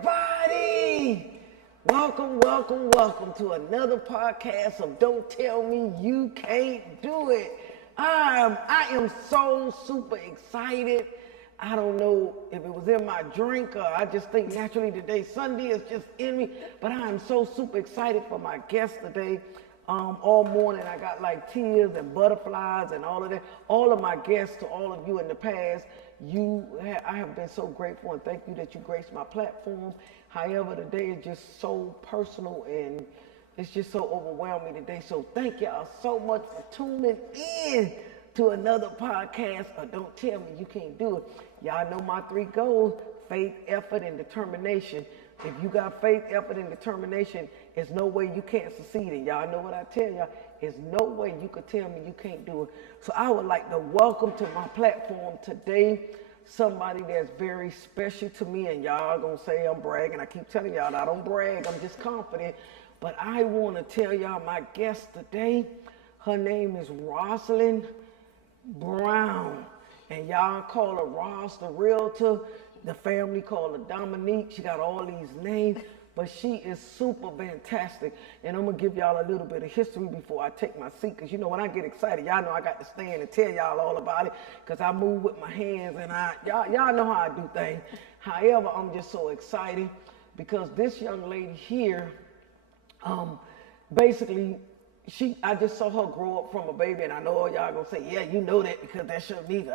everybody. Welcome to another podcast of Don't Tell Me You Can't Do It. I am so super excited. I don't know if it was in my drink or I just think naturally today, Sunday is just in me, but I am so super excited for my guest today. All morning I got like tears and butterflies and all of that. All of my guests, to all of you in the past, I have been so grateful and thank you that you graced my platform. However, today is just so personal and it's just so overwhelming today. So thank y'all so much for tuning in to another podcast of Don't Tell Me You Can't Do It. Y'all know my three goals: faith, effort, and determination. If you got faith, effort, and determination, there's no way you can't succeed. And y'all know what I tell y'all, there's no way you could tell me you can't do it. So I would like to welcome to my platform today somebody that's very special to me. And y'all gonna say I'm bragging. I keep telling y'all I don't brag, I'm just confident. But I want to tell y'all my guest today, her name is Rosalind Brown. And y'all call her Ross the Realtor. The family call her Dominique. She got all these names, but she is super fantastic. And I'm going to give y'all a little bit of history before I take my seat, because you know when I get excited, y'all know I got to stand and tell y'all all about it, because I move with my hands and y'all know how I do things. However, I'm just so excited because this young lady here, basically, I just saw her grow up from a baby, and I know y'all gonna say, yeah, you know that because that's your niece.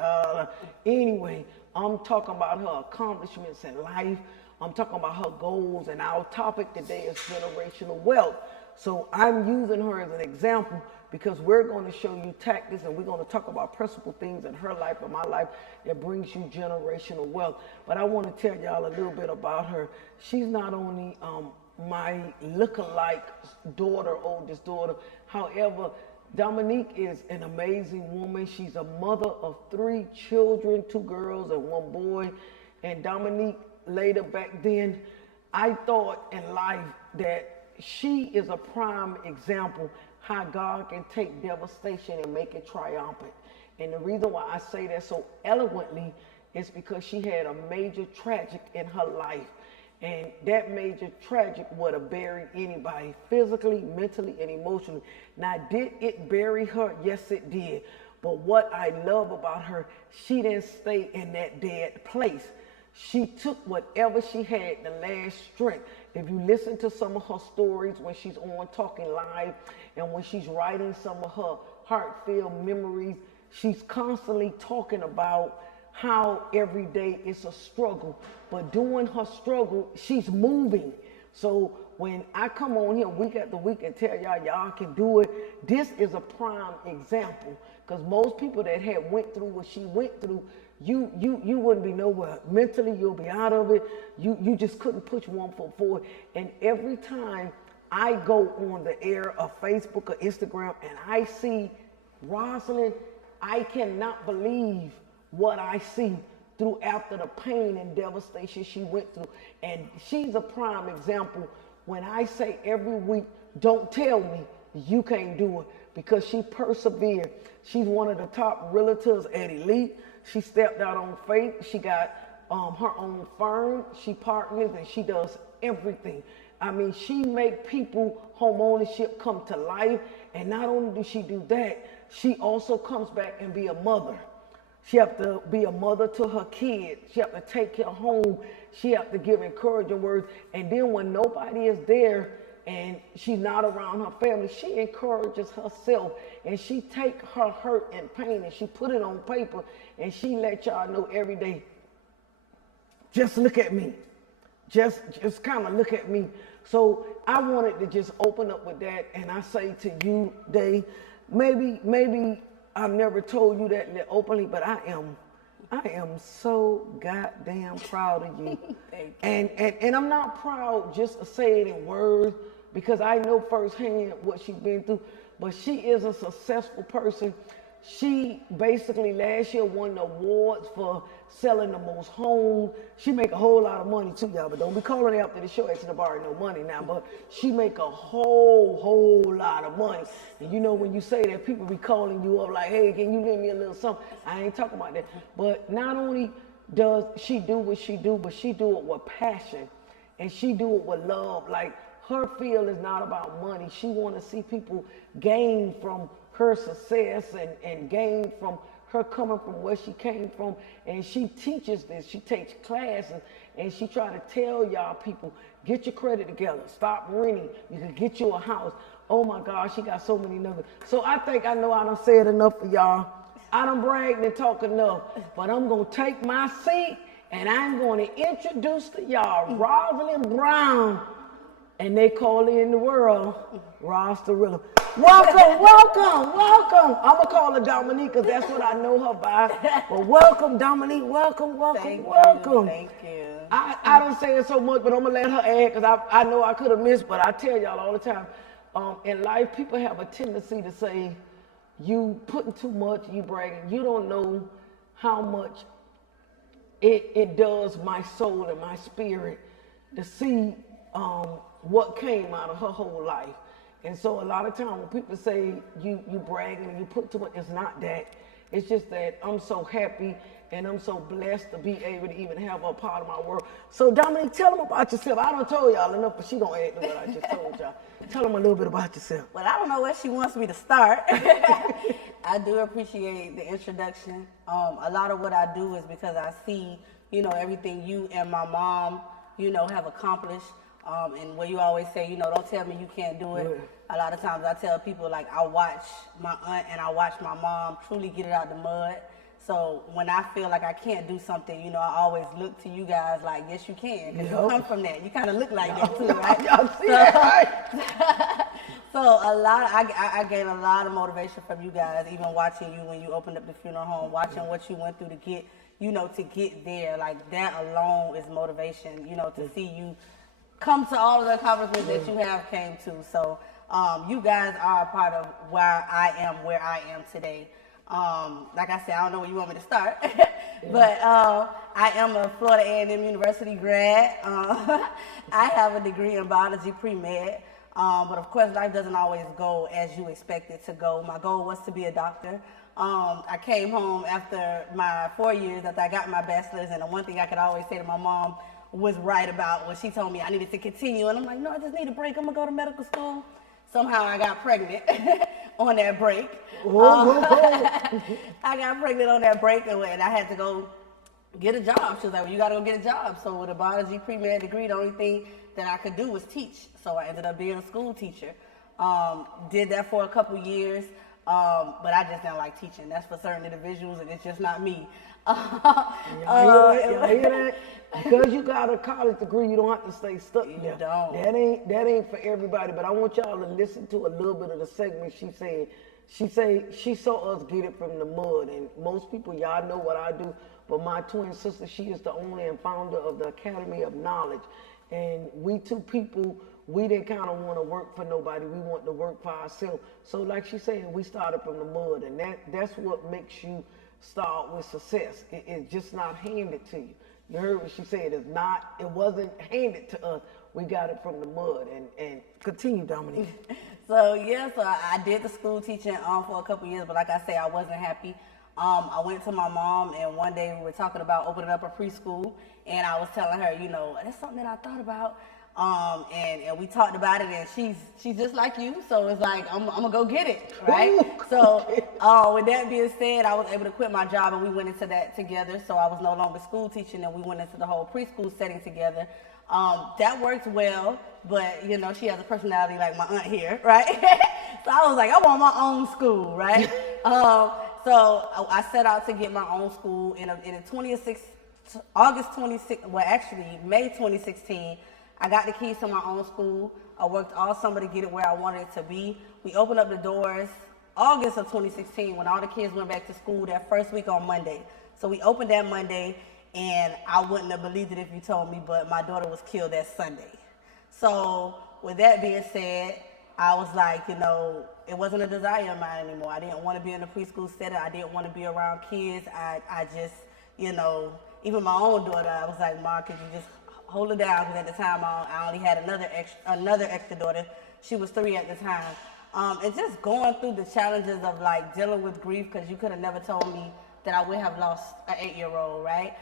Anyway, I'm talking about her accomplishments in life. I'm talking about her goals, and our topic today is generational wealth. So I'm using her as an example because we're going to show you tactics, and we're going to talk about principal things in her life and my life that brings you generational wealth. But I want to tell y'all a little bit about her. She's not only my look-alike daughter, oldest daughter. However, Dominique is an amazing woman. She's a mother of 3 children, 2 girls and 1 boy. And Dominique, later back then, I thought in life that she is a prime example how God can take devastation and make it triumphant. And the reason why I say that so eloquently is because she had a major tragic in her life. And that major tragic would have buried anybody physically, mentally, and emotionally. Now, did it bury her? Yes, it did. But what I love about her, she didn't stay in that dead place. She took whatever she had, the last strength. If you listen to some of her stories when she's on Talking Live and when she's writing some of her heartfelt memories, she's constantly talking about how every day is a struggle, but during her struggle, she's moving. So when I come on here week after week and tell y'all can do it, this is a prime example. Because most people that had went through what she went through, you wouldn't be nowhere. Mentally, you'll be out of it. You just couldn't push one foot forward. And every time I go on the air of Facebook or Instagram and I see Rosalind, I cannot believe what I see through after the pain and devastation she went through. And she's a prime example when I say every week, don't tell me you can't do it, because she persevered. She's one of the top realtors at Elite. She stepped out on faith. She got her own firm. She partners and she does everything. I mean, she make people home ownership come to life. And not only does she do that, she also comes back and be a mother. She have to be a mother to her kids. She have to take care home. She have to give encouraging words. And then when nobody is there and she's not around her family, she encourages herself. And she take her hurt and pain and she put it on paper and she let y'all know every day, just look at me. Just kind of look at me. So I wanted to just open up with that. And I say to you, Dave, maybe I've never told you that openly, but I am so goddamn proud of you. Thank you. And I'm not proud just to say it in words, because I know firsthand what she's been through, but she is a successful person. She basically last year won the awards for selling the most homes. She make a whole lot of money too, y'all, but don't be calling her after the show asking to borrow no money now, but she make a whole lot of money. And you know when you say that, people be calling you up like, hey, can you give me a little something? I ain't talking about that. But not only does she do what she do, but she do it with passion. and she do it with love. Like, her field is not about money. She want to see people gain from her success and gain from her coming from where she came from. And she teaches this. She takes classes, and she try to tell y'all people, get your credit together. Stop renting. You can get you a house. Oh my God, she got so many numbers. So I think I know I done said enough for y'all. I done bragged and talked enough, but I'm gonna take my seat and I'm gonna introduce to y'all Rosalind Brown, and they call her in the world Rosalind. Welcome, welcome, welcome. I'm gonna call her Dominique because that's what I know her by. But welcome, Dominique. Welcome, welcome, welcome. Thank you. I don't say it so much, but I'm gonna let her add because I know I could have missed, but I tell y'all all the time, in life, people have a tendency to say, you putting too much, you bragging. You don't know how much it does my soul and my spirit to see what came out of her whole life. And so a lot of times when people say you bragging and you put too much, it's not that. It's just that I'm so happy and I'm so blessed to be able to even have her part of my world. So Dominique, tell them about yourself. I done told y'all enough, but she gonna add to what I just told y'all. Tell them a little bit about yourself. Well, I don't know where she wants me to start. I do appreciate the introduction. A lot of what I do is because I see, everything you and my mom, have accomplished. And where you always say, don't tell me you can't do it. Yeah. A lot of times I tell people, like, I watch my aunt and I watch my mom truly get it out the mud. So when I feel like I can't do something, I always look to you guys like, yes, you can. Because you come from that. You kind of look like that too, right? Y'all see that, right? So I gain a lot of motivation from you guys, even watching you when you opened up the funeral home, watching what you went through to get, to get there. Like, that alone is motivation, to see you come to all of the accomplishments that you have came to. So you guys are a part of where I am today. Like I said, I don't know where you want me to start, but I am a Florida A&M University grad. I have a degree in biology pre-med, but of course life doesn't always go as you expect it to go. My goal was to be a doctor. I came home after my 4 years after I got my bachelor's, and the one thing I could always say to my mom was right about when she told me I needed to continue, and I'm like, no, I just need a break. I'm gonna go to medical school. Somehow I got pregnant on that break. I got pregnant on that break, and I had to go get a job. She was like, well, you gotta go get a job. So with a biology pre-med degree, the only thing that I could do was teach. So I ended up being a school teacher. Did that for a couple years, but I just didn't like teaching. That's for certain individuals, and it's just not me. Y'all hear that? Because you got a college degree, you don't have to stay stuck there. You don't. That ain't for everybody, but I want y'all to listen to a little bit of the segment she said. She saw us get it from the mud, and most people, y'all know what I do, but my twin sister, she is the owner and founder of the Academy of Knowledge. And we two people, we didn't kind of want to work for nobody. We want to work for ourselves. So like she said, we started from the mud, and that's what makes you start with success. It's just not handed to you. You heard what she said. It wasn't handed to us. We got it from the mud. And continue, Dominique. So I did the school teaching for a couple years, but like I say, I wasn't happy. I went to my mom, and one day we were talking about opening up a preschool, and I was telling her, that's something that I thought about. And we talked about it, and she's just like you, so it's like I'm gonna go get it, right? Ooh. So with that being said, I was able to quit my job, and we went into that together. So I was no longer school teaching, and we went into the whole preschool setting together. That worked well, but she has a personality like my aunt here, right? So I was like, I want my own school, right? So I set out to get my own school in May 2016. I got the keys to my own school. I worked all summer to get it where I wanted it to be. We opened up the doors August of 2016 when all the kids went back to school that first week on Monday. So we opened that Monday, and I wouldn't have believed it if you told me, but my daughter was killed that Sunday. So with that being said, I was like, it wasn't a desire of mine anymore. I didn't want to be in a preschool setting. I didn't want to be around kids. I just, even my own daughter, I was like, Mom, could you just hold her down? Because at the time I only had another extra daughter. She was 3 at the time. And just going through the challenges of like dealing with grief, because you could have never told me that I would have lost an 8-year-old, right?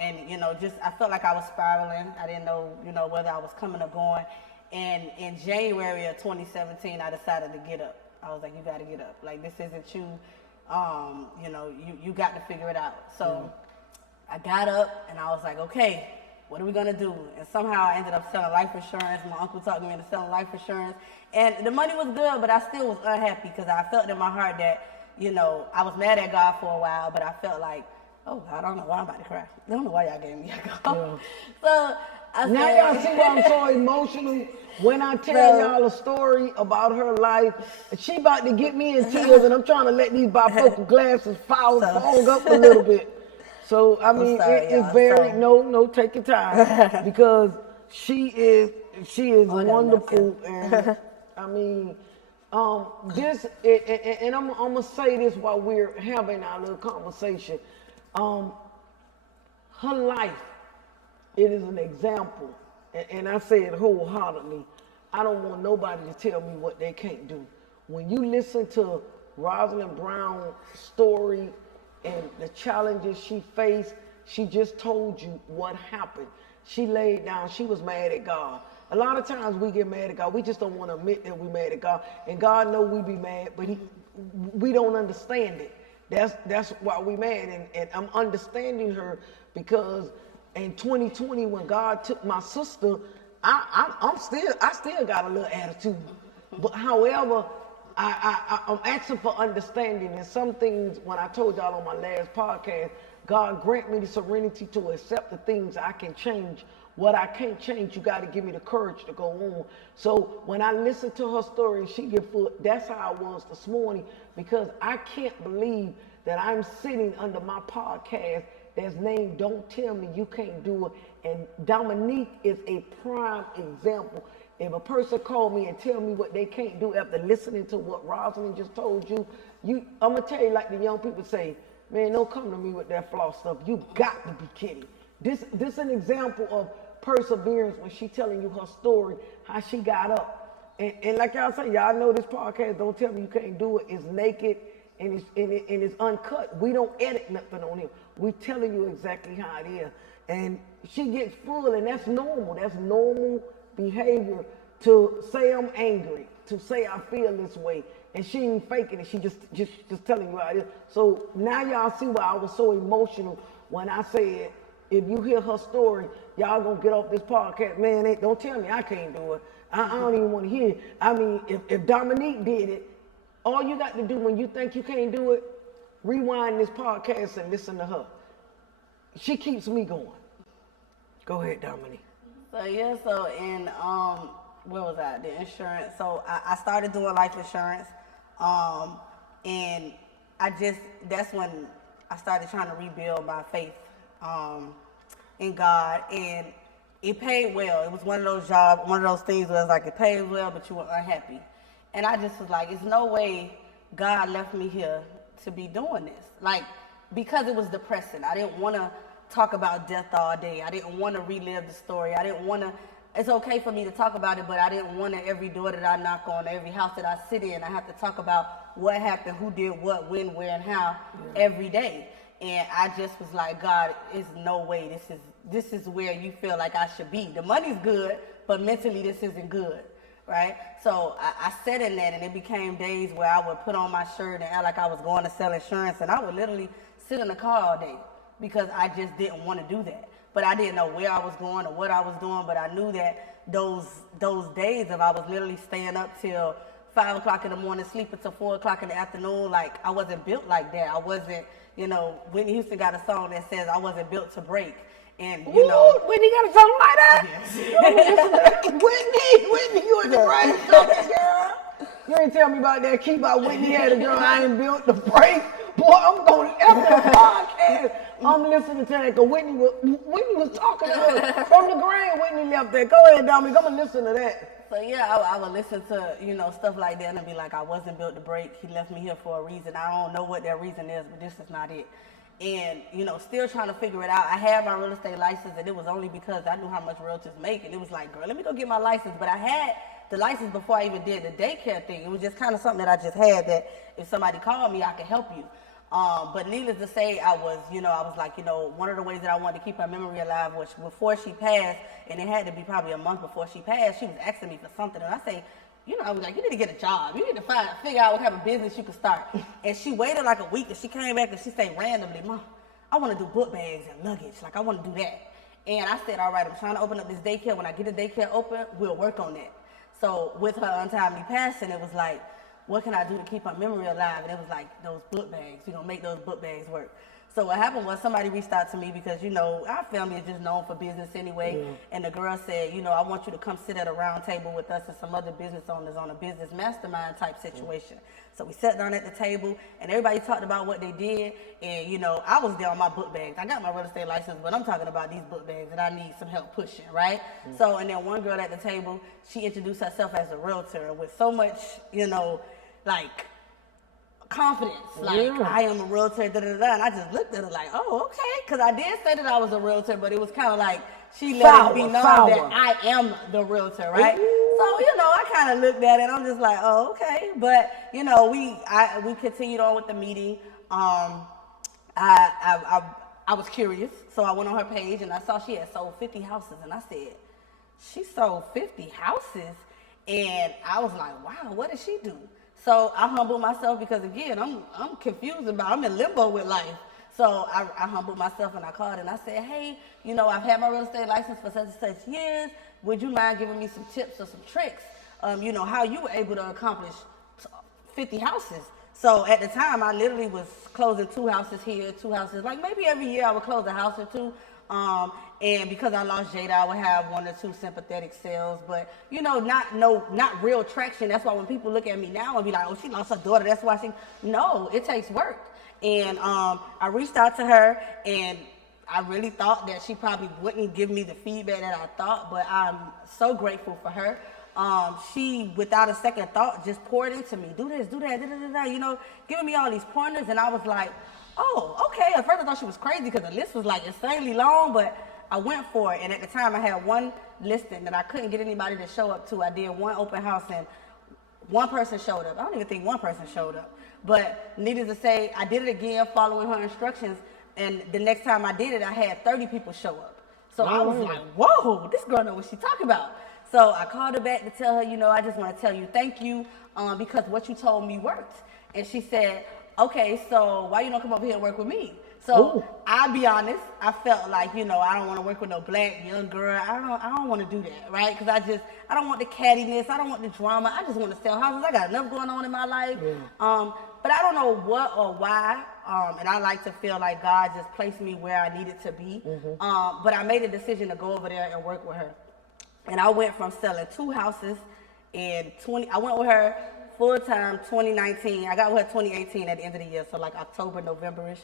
And, you know, just, I felt like I was spiraling. I didn't know, you know, whether I was coming or going. And in January of 2017, I decided to get up. I was like, you got to get up. Like, this isn't you. You know, you got to figure it out. So I got up and I was like, okay, what are we gonna do? And somehow I ended up selling life insurance. My uncle talked me into selling life insurance. And the money was good, but I still was unhappy because I felt in my heart that, you know, I was mad at God for a while, but I felt like, oh, I don't know why I'm about to cry. I don't know why y'all gave me a call. So I said, now y'all see why I'm so emotional when I tell y'all a story about her life. She about to get me in tears, and I'm trying to let these bifocal glasses fog up a little bit. So I mean, it's very no, take your time because she is wonderful, and I mean, this and I'm gonna say this while we're having our little conversation. Her life, it is an example, and I say it wholeheartedly. I don't want nobody to tell me what they can't do. When you listen to Rosalind Brown's story and the challenges she faced, she just told you what happened. She laid down, she was mad at God. A lot of times we get mad at God, we just don't want to admit that we're mad at God. And God knows we be mad, but we don't understand it. That's why we mad. And I'm understanding her because in 2020 when God took my sister, I still got a little attitude. But however, I'm asking for understanding, and some things, when I told y'all on my last podcast, God grant me the serenity to accept the things I can change. What I can't change, you got to give me the courage to go on. So when I listen to her story and she get full, that's how I was this morning, because I can't believe that I'm sitting under my podcast that's named Don't Tell Me You Can't Do It. And Dominique is a prime example. If a person call me and tell me what they can't do after listening to what Rosalind just told you, I'm gonna tell you like the young people say, man, don't come to me with that flaw stuff. You got to be kidding. This is an example of perseverance when she telling you her story, how she got up. And like y'all say, y'all know this podcast, Don't Tell Me You Can't Do It, is naked and it's uncut. We don't edit nothing on here. We telling you exactly how it is. And she gets full, and that's normal. That's normal behavior to say I'm angry, to say I feel this way, and she ain't faking it. She just telling you how it is. So now y'all see why I was so emotional when I said, if you hear her story, y'all gonna get off this podcast. Man, don't tell me I can't do it. I don't even want to hear it. I mean, if Dominique did it, all you got to do when you think you can't do it, rewind this podcast and listen to her. She keeps me going. Go ahead, Dominique. So yeah, so in where was I? The insurance. So I started doing life insurance, and that's when I started trying to rebuild my faith in God, and it paid well. It was one of those jobs, one of those things where it's like it paid well, but you were unhappy. And I just was like, there's no way God left me here to be doing this. Like, because it was depressing. I didn't want to talk about death all day. I didn't want to relive the story. I didn't want to, it's okay for me to talk about it, but I didn't want to every door that I knock on, every house that I sit in, I have to talk about what happened, who did what, when, where, and how every day. And I just was like, God, there's no way this is where you feel like I should be. The money's good, but mentally this isn't good, right? So I sat in that, and it became days where I would put on my shirt and act like I was going to sell insurance, and I would literally sit in the car all day because I just didn't want to do that. But I didn't know where I was going or what I was doing, but I knew that those days of I was literally staying up till 5 o'clock in the morning, sleeping till 4 o'clock in the afternoon, like I wasn't built like that. I wasn't, Whitney Houston got a song that says I wasn't built to break. And Whitney got a song like that? Yes. Whitney, you in the right song, girl. You ain't tell me about that key about Whitney had a girl I ain't built to break. Boy, I'm going after the podcast. I'm listening to that because Whitney was talking to her from the grave. Whitney left there. Go ahead, Dominique. I'm gonna listen to that. So yeah, I would listen to stuff like that and be like, I wasn't built to break. He left me here for a reason. I don't know what that reason is, but this is not it. And still trying to figure it out. I had my real estate license, and it was only because I knew how much realtors make, and it was like, girl, let me go get my license. But I had the license before I even did the daycare thing. It was just kind of something that I just had that if somebody called me, I could help you. But needless to say, I was like, one of the ways that I wanted to keep her memory alive was before she passed, and it had to be probably a month before she passed, she was asking me for something. And I say, I was like, you need to get a job. You need to figure out what type of business you can start. And she waited like a week, and she came back and she said randomly, Mom, I want to do book bags and luggage. Like, I want to do that. And I said, all right, I'm trying to open up this daycare. When I get the daycare open, we'll work on that. So with her untimely passing, it was like, what can I do to keep her memory alive? And it was like, those book bags. We're going to make those book bags work. So what happened was somebody reached out to me because, our family is just known for business anyway. Yeah. And the girl said, I want you to come sit at a round table with us and some other business owners on a business mastermind type situation. So we sat down at the table and everybody talked about what they did. And, I was there on my book bags. I got my real estate license, but I'm talking about these book bags that I need some help pushing, right? Mm-hmm. So, and then one girl at the table, she introduced herself as a realtor with so much, like, confidence, like, yeah. I am a realtor, and I just looked at her like, oh, okay, because I did say that I was a realtor, but it was kind of like she let it be known that I am the realtor, right? Ooh. So, I kind of looked at it, I'm just like, oh, okay, but, we continued on with the meeting. I was curious, so I went on her page, and I saw she had sold 50 houses, and I said, she sold 50 houses, and I was like, wow, what did she do? So I humbled myself because, again, I'm confused I'm in limbo with life. So I humbled myself and I called and I said, hey, I've had my real estate license for such and such years. Would you mind giving me some tips or some tricks, how you were able to accomplish 50 houses? So at the time, I literally was closing 2 houses here, 2 houses. Like maybe every year I would close a house or 2. And because I lost Jada, I would have 1 or 2 sympathetic sales, but not real traction. That's why when people look at me now and be like, oh, she lost her daughter, that's why no, it takes work. And I reached out to her, and I really thought that she probably wouldn't give me the feedback that I thought, but I'm so grateful for her. She, without a second thought, just poured into me. Do this, do that, giving me all these pointers, and I was like, oh, okay. At first I thought she was crazy because the list was like insanely long, but I went for it. And at the time I had 1 listing that I couldn't get anybody to show up to. I did 1 open house and 1 person showed up. I don't even think 1 person showed up. But needless to say, I did it again following her instructions. And the next time I did it, I had 30 people show up. So I was like, whoa, this girl knows what she's talking about. So I called her back to tell her, I just want to tell you thank you because what you told me worked. And she said, okay, so why you don't come over here and work with me? So I'll be honest, I felt like, I don't want to work with no black young girl. I don't want to do that, right? Because I don't want the cattiness. I don't want the drama. I just want to sell houses. I got enough going on in my life. Yeah. But I don't know what or why. And I like to feel like God just placed me where I needed to be. Mm-hmm. But I made a decision to go over there and work with her. And I went from selling 2 houses in I went with her full-time 2019. I got with her 2018 at the end of the year, so like October, November-ish.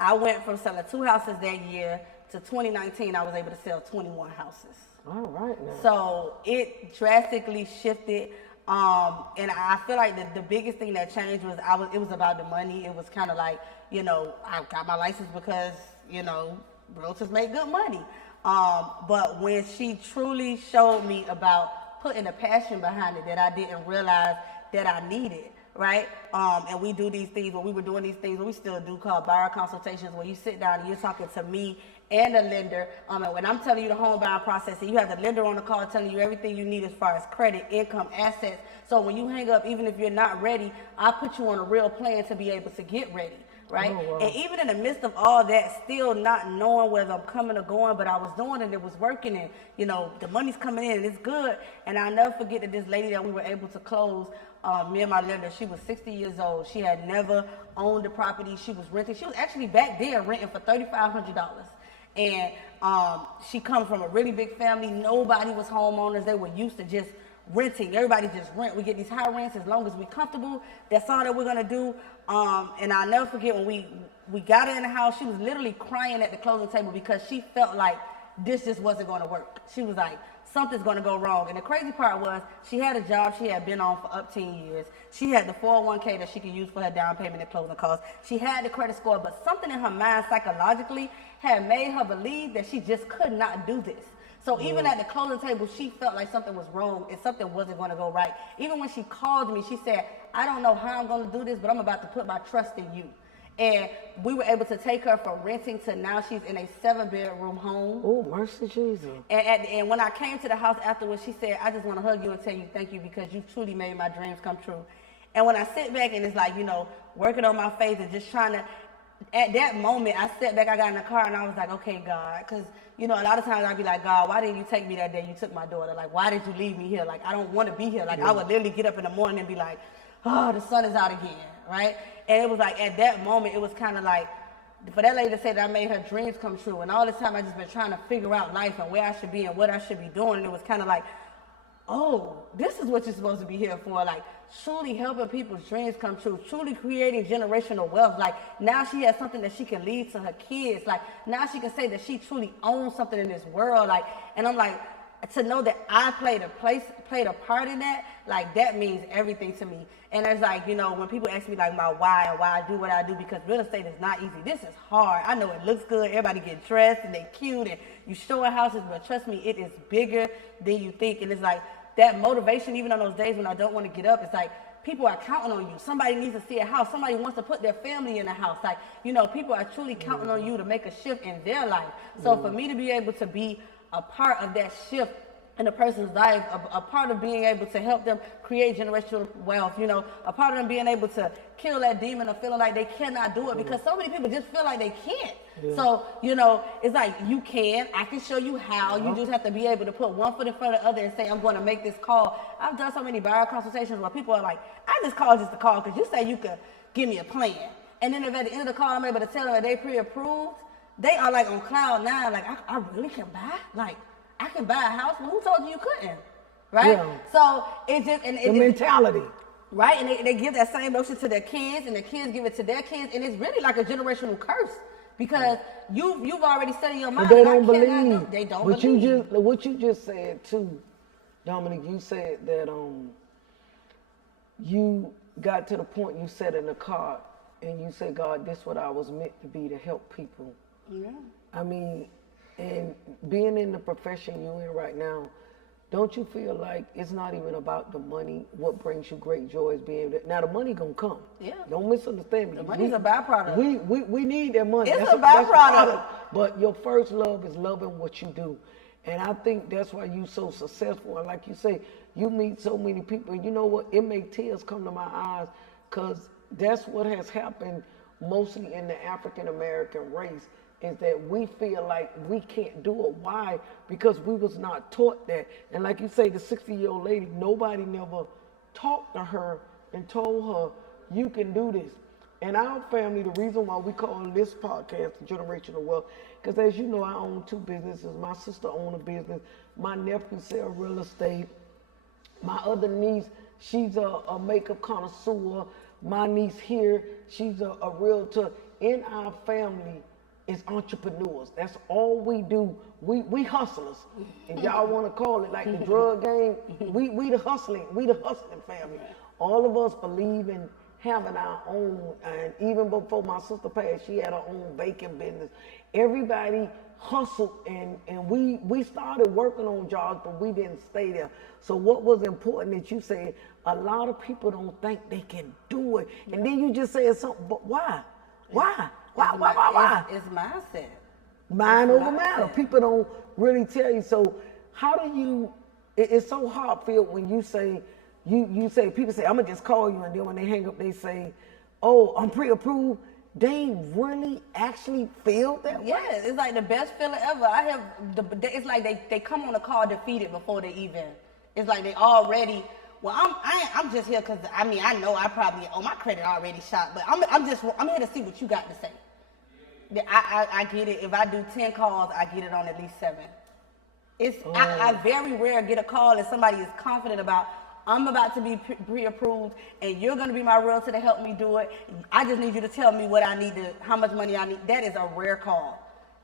I went from selling 2 houses that year to 2019, I was able to sell 21 houses. All right now. So it drastically shifted. And I feel like the biggest thing that changed was it was about the money. It was kind of like, I got my license because, realtors make good money. But when she truly showed me about putting a passion behind it that I didn't realize that I needed, right? And we do these things, we were doing these things, we still do, called buyer consultations, where you sit down and you're talking to me and the lender. And when I'm telling you the home buying process, and you have the lender on the call telling you everything you need as far as credit, income, assets. So when you hang up, even if you're not ready, I put you on a real plan to be able to get ready. Right? Oh, wow. And even in the midst of all that, still not knowing whether I'm coming or going, but I was doing it, it was working, and the money's coming in and it's good. And I'll never forget that this lady that we were able to close, me and my lender, she was 60 years old. She had never owned a property. She was renting. She was actually back there renting for $3,500. And she comes from a really big family. Nobody was homeowners. They were used to just renting. Everybody just rent. We get these high rents as long as we're comfortable. That's all that we're going to do. And I'll never forget when we got her in the house, she was literally crying at the closing table because she felt like this just wasn't going to work. She was like, something's going to go wrong. And the crazy part was she had a job she had been on for up 10 years. She had the 401k that she could use for her down payment and closing costs. She had the credit score, but something in her mind psychologically had made her believe that she just could not do this. So even at the closing table, she felt like something was wrong and something wasn't going to go right. Even when she called me, she said, I don't know how I'm going to do this, but I'm about to put my trust in you. And we were able to take her from renting to now she's in a 7-bedroom home. Oh, mercy Jesus. And when I came to the house afterwards, she said, I just want to hug you and tell you thank you because you truly made my dreams come true. And when I sit back and it's like, working on my faith and just trying to, at that moment, I sat back, I got in the car and I was like, okay, God, because, a lot of times I'd be like, God, why didn't you take me that day you took my daughter? Like, why did you leave me here? Like, I don't want to be here. Like, I would literally get up in the morning and be like, oh, the sun is out again, right? And it was like, at that moment, it was kind of like, for that lady to say that I made her dreams come true. And all this time, I just been trying to figure out life and where I should be and what I should be doing. And it was kind of like, oh, this is what you're supposed to be here for. Like, truly helping people's dreams come true, truly creating generational wealth. Like, now she has something that she can leave to her kids. Like, now she can say that she truly owns something in this world. Like, and I'm like, to know that I played a part in that, like, that means everything to me. And it's like, when people ask me, like, my why and why I do what I do, because real estate is not easy. This is hard. I know it looks good. Everybody get dressed and they cute and you showing houses, but trust me, it is bigger than you think. And it's like, that motivation, even on those days when I don't want to get up, it's like people are counting on you. Somebody needs to see a house. Somebody wants to put their family in a house. Like, people are truly counting on you to make a shift in their life. So for me to be able to be a part of that shift in a person's life, a part of being able to help them create generational wealth, a part of them being able to kill that demon of feeling like they cannot do it because so many people just feel like they can't. Yeah. So, it's like you can. I can show you how. You just have to be able to put one foot in front of the other and say, I'm going to make this call. I've done so many buyer consultations where people are like, I just called just to call because you say you could give me a plan. And then if at the end of the call I'm able to tell them that they pre-approved, they are like on cloud 9, like, I really can buy? Like, I can buy a house? Well, who told you you couldn't? Right? Yeah. So it's just... and the mentality. Right? And they give that same notion to their kids, and their kids give it to their kids, and it's really like a generational curse. Because you've already said in your mind... But they don't believe. They don't believe. What you just said, too, Dominic, you said that you got to the point you said in the car, and you said, God, this is what I was meant to be, to help people. Yeah. I mean... And being in the profession you're in right now, don't you feel like it's not even about the money? What brings you great joy is being able to, now the money gonna come. Yeah. Don't misunderstand me. The money's a byproduct. We need that money. It's a byproduct. But your first love is loving what you do. And I think that's why you're so successful. And like you say, you meet so many people. And you know what? It makes tears come to my eyes because that's what has happened mostly in the African American race. Is that we feel like we can't do it. Why? Because we was not taught that. And like you say, the 60-year-old lady, nobody never talked to her and told her, you can do this. And our family, the reason why we call this podcast Generational Wealth, because as you know, I own 2 businesses. My sister owns a business. My nephew sells real estate. My other niece, she's a makeup connoisseur. My niece here, she's a realtor. In our family, is entrepreneurs. That's all we do. We hustlers. If y'all want to call it like the drug game, we the hustling family. All of us believe in having our own, and even before my sister passed, she had her own baking business. Everybody hustled and we started working on jobs, but we didn't stay there. So what was important that you said, a lot of people don't think they can do it. And then you just said something, but why? Why? Why? It's mindset. Mind over matter. People don't really tell you. So how do you, it's so heartfelt when you say, you say, people say, I'm going to just call you. And then when they hang up, they say, oh, I'm pre-approved. They really actually feel that way? Yeah, it's like the best feeling ever. It's like they come on the call defeated before they even, it's like they already, well, I'm just here because, I know I probably, my credit already shot, but I'm here to see what you got to say. I get it. If I do 10 calls, I get it on at least 7. I very rare get a call and somebody is confident about, I'm about to be pre-approved and you're going to be my realtor to help me do it. I just need you to tell me what I need to, how much money I need. That is a rare call.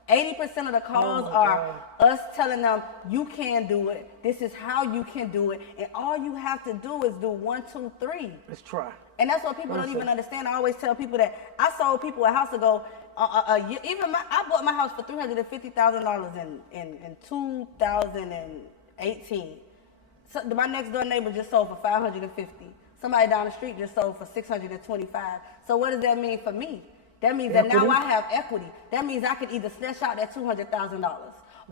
80% of the calls are us telling them, you can do it. This is how you can do it. And all you have to do is do 1, 2, 3. Let's try. And that's what people don't even understand. I always tell people that I sold people a house ago. I bought my house for $350,000 in 2018. So my next door neighbor just sold for $550. Somebody down the street just sold for $625. So what does that mean for me? That means that now Equity. I have equity. That means I can either snatch out that $200,000,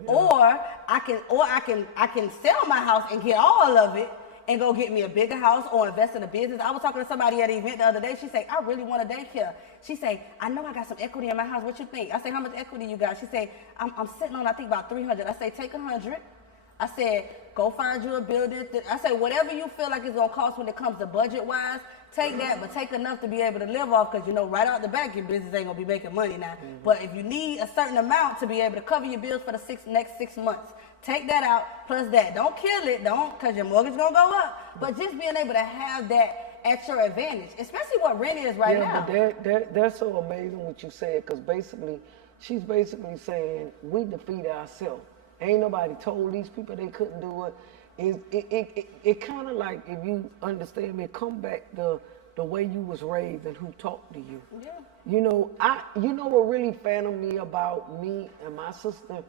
or I can sell my house and get all of it and go get me a bigger house or invest in a business. I was talking to somebody at an event the other day. She said, I really want a daycare. She said, I know I got some equity in my house. What you think? I said, how much equity you got? She said, I'm sitting on, I think, about 300. I said, take 100. I said, go find you a building. I said, whatever you feel like it's going to cost when it comes to budget-wise, take that, but take enough to be able to live off, because, you know, right out the back, your business ain't going to be making money now. But if you need a certain amount to be able to cover your bills for the next 6 months, take that out, plus that. Don't kill it, because your mortgage going to go up. But just being able to have that at your advantage, especially what rent is right now. But that's so amazing what you said, because basically, she's basically saying we defeat ourselves. Ain't nobody told these people they couldn't do it. It kind of like, if you understand me, come back the way you was raised and who talked to you. Yeah. You know what really fathomed me about me and my sister?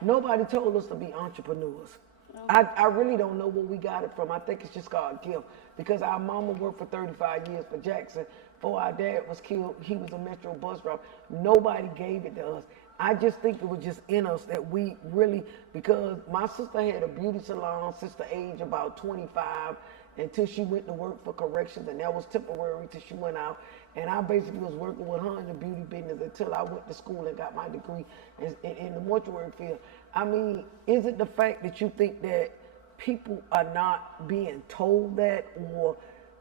Nobody told us to be entrepreneurs. No. I really don't know where we got it from. I think it's just God's gift, because our mama worked for 35 years for Jackson. Before our dad was killed, he was a Metro bus driver. Nobody gave it to us. I just think it was just in us that we really, because my sister had a beauty salon since the age about 25 until she went to work for corrections, and that was temporary till she went out. And I basically was working with her in the beauty business until I went to school and got my degree in the mortuary field. I mean, is it the fact that you think that people are not being told that, or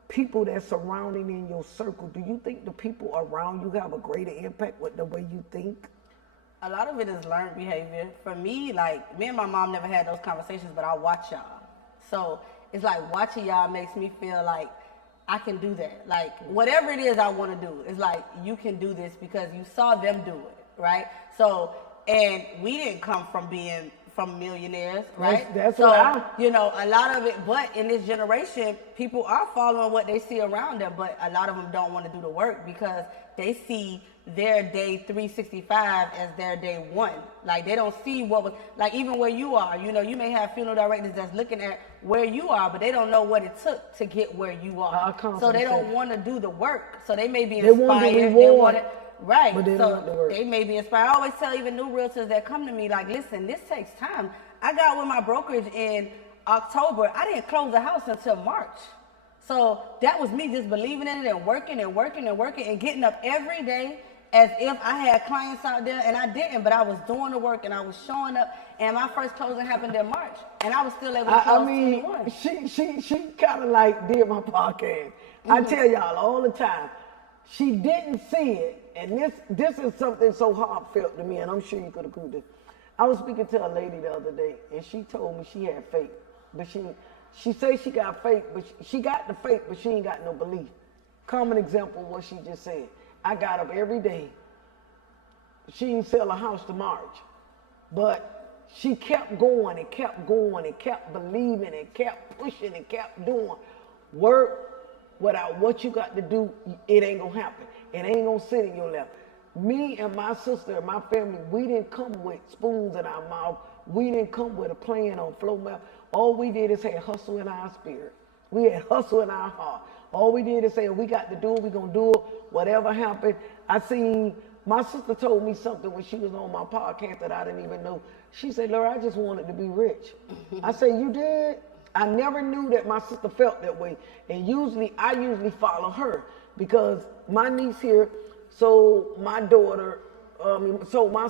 people that's surrounding in your circle? Do you think the people around you have a greater impact with the way you think? A lot of it is learned behavior. For me, like, me and my mom never had those conversations, but I watch y'all. So it's like watching y'all makes me feel like I can do that. Like, whatever it is I want to do, it's like, you can do this because you saw them do it, right? So, and we didn't come from being from millionaires, right? That's so, what you know, a lot of it, but in this generation, people are following what they see around them, but a lot of them don't want to do the work because they see their day 365 as their day one. Like, they don't see what was, like, even where you are, you know, you may have funeral directors that's looking at where you are, but they don't know what it took to get where you are. So they don't want to do the work. So they may be inspired. They want the reward, right. but they don't want the work. They may be inspired. I always tell even new realtors that come to me, like, listen, this takes time. I got with my brokerage in October. I didn't close the house until March. So that was me just believing in it and working and working and working and getting up every day as if I had clients out there, and I didn't, but I was doing the work and I was showing up, and my first closing happened in March, and I was still able to close. I mean, 21. she kind of like did my podcast. I tell y'all all the time, she didn't see it, and this is something so heartfelt to me, and I'm sure you could agree with this. I was speaking to a lady the other day, and she told me she had faith, but she said she got faith, but she got the faith, but she ain't got no belief. Common example of what she just said. I got up every day. She didn't sell a house to March, but she kept going and kept going and kept believing and kept pushing and kept doing. Work without what you got to do, it ain't gonna happen. It ain't gonna sit in your lap. Me and my sister and my family, we didn't come with spoons in our mouth. We didn't come with a plan on flow map. All we did is have hustle in our spirit. We had hustle in our heart. All we did is say, we got to do it, we gonna do it, whatever happened. My sister told me something when she was on my podcast that I didn't even know. She said, Laura, I just wanted to be rich. I said, you did? I never knew that my sister felt that way. And I usually follow her because my niece here, so my daughter, so my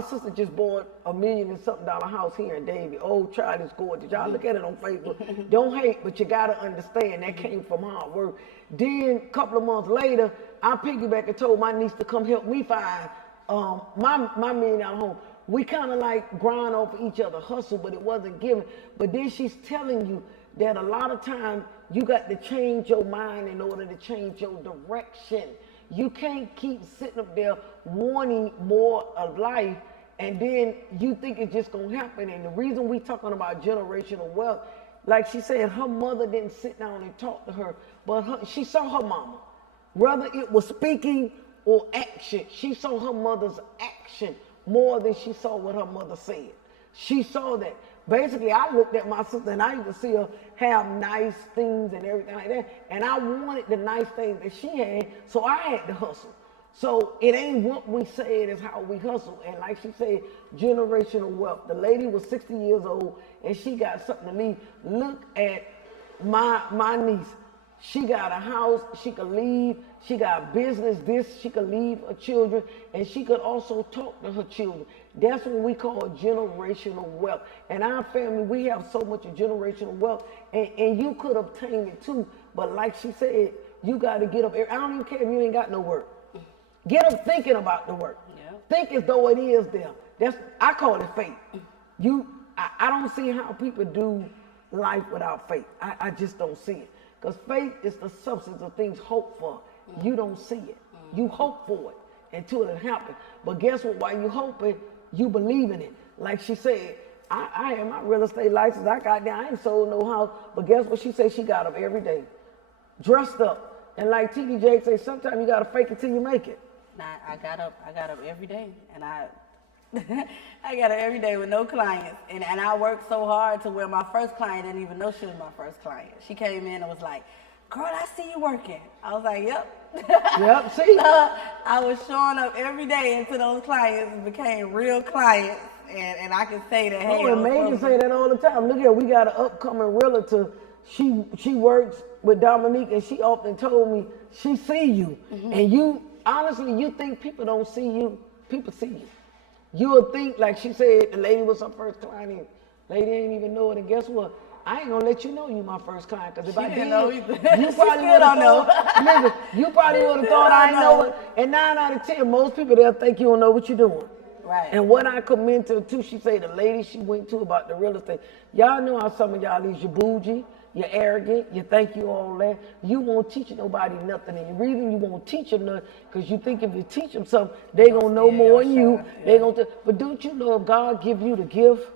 sister just bought $1 million and something house here in Davie. Oh, child, it's gorgeous. Y'all look at it on Facebook. Don't hate, but you gotta understand that came from hard work. Then a couple of months later, I piggybacked and told my niece to come help me find my $1 million home. We kind of like grind off each other, hustle, but it wasn't given. But then she's telling you that a lot of times you got to change your mind in order to change your direction. You can't keep sitting up there wanting more of life, and then you think it's just gonna happen. And the reason we talking about generational wealth, like she said, her mother didn't sit down and talk to her, but she saw her mama. Whether it was speaking or action, she saw her mother's action more than she saw what her mother said. She saw that. Basically, I looked at my sister and I used to see her have nice things and everything like that. And I wanted the nice things that she had, so I had to hustle. So it ain't what we say, it is how we hustle. And like she said, generational wealth. The lady was 60 years old and she got something to leave. Look at my niece. She got a house, she could leave, she got business, she could leave her children, and she could also talk to her children. That's what we call generational wealth. And our family, we have so much of generational wealth, and you could obtain it too, but like she said, you got to get up. I don't even care if you ain't got no work. Get up thinking about the work. Yeah. Think as though it is there. I call it faith. I don't see how people do life without faith. I just don't see it. Because faith is the substance of things hoped for. You don't see it. You hope for it until it happens. But guess what? While you hoping, you believe in it. Like she said, I had my real estate license. I got there. I ain't sold no house. But guess what? She said she got up every day, dressed up. And like TDJ say, sometimes you got to fake it till you make it. I got up every day, and I got up every day with no clients, and I worked so hard to where my first client didn't even know she was my first client. She came in and was like, "Girl, I see you working." I was like, "Yep." Yep, see? I was showing up every day until those clients became real clients, and I can say that, hey. Oh, and Megan say that all the time. Look here, we got an upcoming realtor. She works with Dominique, and she often told me she see you. Mm-hmm. And you, honestly, you think people don't see you. People see you. You would think, like she said, the lady was her first client. Lady ain't even know it. And guess what? I ain't gonna let you know you my first client. Because if I did, you probably would have thought. Listen, you probably would have thought I know it. And 9 out of 10, most people they'll think you don't know what you're doing. Right. And what I commend to her too, she say the lady she went to about the real estate. Y'all know how some of y'all is you bougie, you're arrogant, you think you all that. You won't teach nobody nothing. And the reason you won't teach them nothing, because you think if you teach them something, they gonna know more than you. Yeah. But don't you know if God give you the gift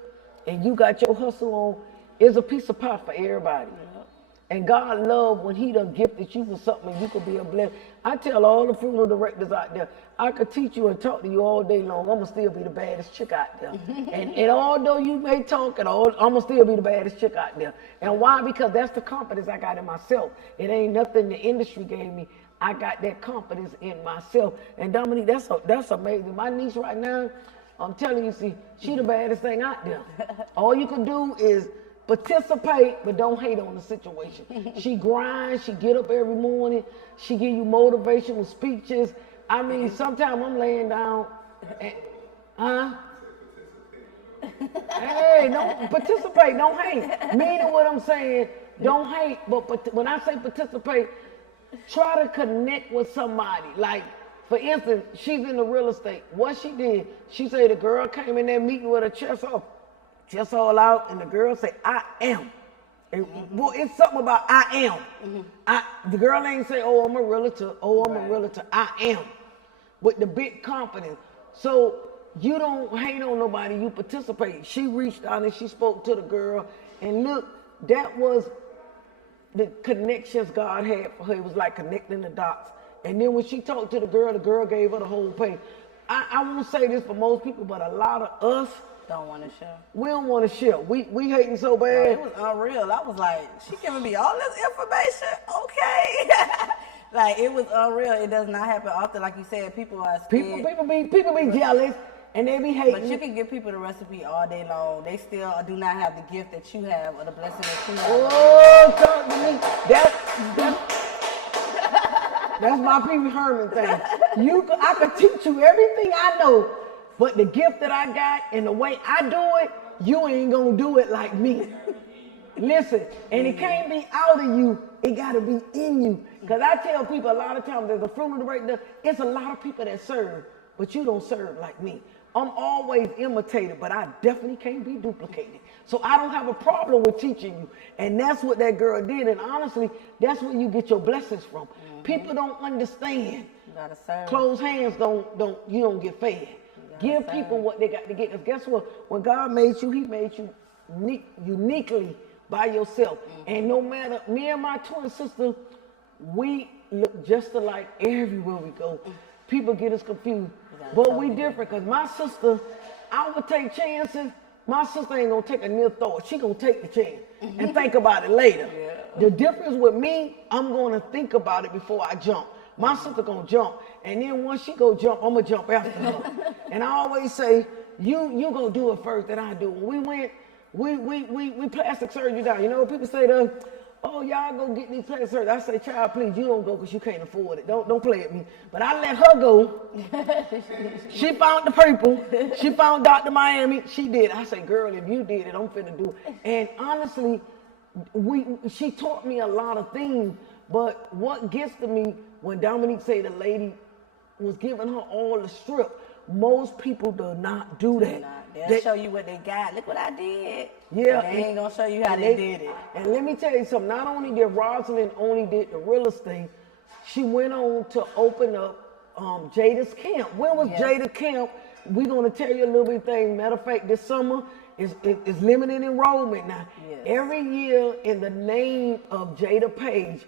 and you got your hustle on, it's a piece of pie for everybody. Yeah. And God love when he done gifted you for something and you could be a blessing. I tell all the funeral directors out there, I could teach you and talk to you all day long. I'm gonna still be the baddest chick out there. and although you may talk and all, I'm gonna still be the baddest chick out there. And why? Because that's the confidence I got in myself. It ain't nothing the industry gave me. I got that confidence in myself. And Dominique, that's amazing. My niece right now, I'm telling you, see, she the baddest thing out there. All you can do is participate, but don't hate on the situation. She grinds, she get up every morning, she give you motivational speeches. I mean, sometimes I'm laying down, Hey, don't participate, don't hate. Meaning what I'm saying, don't hate, but when I say participate, try to connect with somebody. Like, for instance, she's in the real estate. What she did, she said the girl came in there meeting with her chest up. Just all out, and the girl say, I am. And boy, it's something about I am. Mm-hmm. The girl ain't say, oh, I'm a realtor. Oh, I'm a realtor. I am. With the big confidence. So you don't hate on nobody, you participate. She reached out and she spoke to the girl. And look, that was the connections God had for her. It was like connecting the dots. And then when she talked to the girl gave her the whole page. I won't say this for most people, but a lot of us, don't want to share. We don't want to share. We hating so bad. No, it was unreal. I was like, she giving me all this information? Okay. Like, it was unreal. It does not happen often. Like you said, people are scared. People be jealous and they be hating. But you can give people the recipe all day long. They still do not have the gift that you have or the blessing that you have. Oh, talk to me. That's my Pee Wee Herman thing. I could teach you everything I know. But the gift that I got and the way I do it, you ain't gonna do it like me. Listen, and it can't be out of you, it gotta be in you. Because I tell people a lot of times, there's a funeral director, it's a lot of people that serve, but you don't serve like me. I'm always imitated, but I definitely can't be duplicated. So I don't have a problem with teaching you. And that's what that girl did. And honestly, that's where you get your blessings from. Mm-hmm. People don't understand. You gotta serve. Closed hands you don't get fed. Give people what they got to get. Because guess what? When God made you, he made you uniquely by yourself. Mm-hmm. And no matter, me and my twin sister, we look just alike everywhere we go. Mm-hmm. People get us confused. But we different because my sister, I would take chances. My sister ain't going to take a near thought. She going to take the chance and think about it later. Yeah. The difference with me, I'm going to think about it before I jump. My sister gonna jump, and then once she go jump, I'm gonna jump after her. And I always say, you gonna do it first, then I do. When we plastic surgery down. You know, people say to us, oh, y'all go get these plastic surgery. I say, child, please, you don't go because you can't afford it. Don't play at me. But I let her go. She found the people. She found Dr. Miami. She did. I say, girl, if you did it, I'm finna do it. And honestly, she taught me a lot of things. But what gets to me when Dominique say the lady was giving her all the strip, most people do not do that. They'll show you what they got. Look what I did. Yeah. They ain't gonna show you how they did it. And let me tell you something. Not only did Rosalind only did the real estate, she went on to open up Jada's Camp. When was Jada Camp? We're gonna tell you a little bit of things. Matter of fact, this summer is limited enrollment now. Yes. Every year in the name of Jada Page,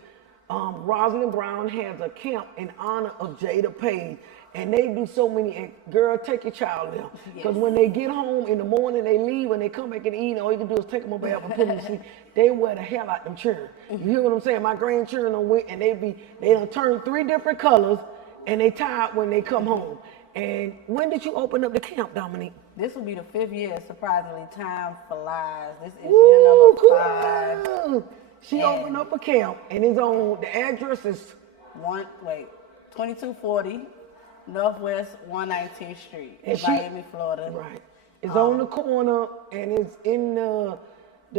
Rosalind Brown has a camp in honor of Jada Page. And they do so many, and girl, take your child there. Because when they get home in the morning, they leave, when they come back in the evening, all you can do is take them a bath and put them to sleep. They wear the hell out them children. You hear what I'm saying? My grandchildren done went, and they done turned 3 different colors, and they tired when they come home. And when did you open up the camp, Dominique? This will be the 5th year, surprisingly. Time flies. This is year number 5. She opened up a camp, and it's on, the address is 2240 Northwest 119th Street in Miami, Florida. Right. It's on the corner, and it's in the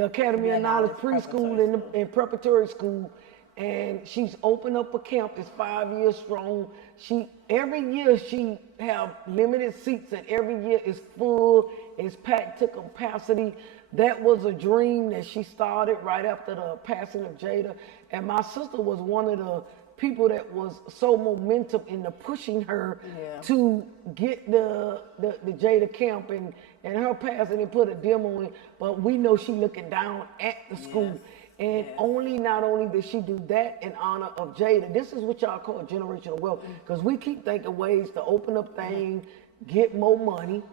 Academy of Knowledge Preschool and Preparatory School. And she's opened up a camp. It's 5 years strong. Every year she have limited seats, and every year it's full. It's packed to capacity. That was a dream that she started right after the passing of Jada. And my sister was one of the people that was so momentum in the pushing her to get the Jada Camp, and her passing and put a demo on it. But we know she looking down at the school. And not only did she do that in honor of Jada, this is what y'all call generational wealth, because we keep thinking ways to open up things, get more money.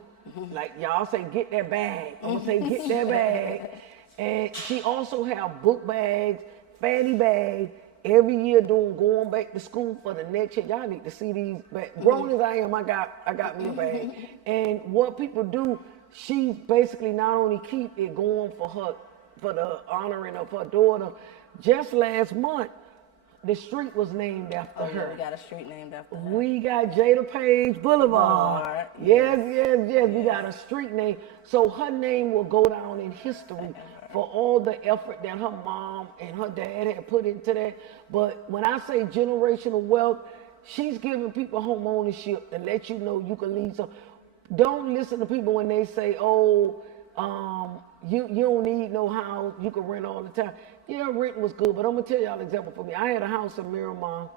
Like y'all say, get that bag. I'm gonna say, get that bag. And she also have book bags, fanny bags, every year going back to school for the next year. Y'all need to see these bags. Grown as I am, I got me a bag. And what people do, she basically not only keep it going for the honoring of her daughter. Just last month, the street was named after her. We got a street named after her. We got Jada Page Boulevard. Yes. We got a street name. So her name will go down in history for all the effort that her mom and her dad had put into that. But when I say generational wealth, she's giving people home ownership to let you know you can leave some. Don't listen to people when they say, oh, you don't need no house, you can rent all the time. Yeah, renting was good, but I'm gonna tell y'all an example for me. I had a house in Miramar,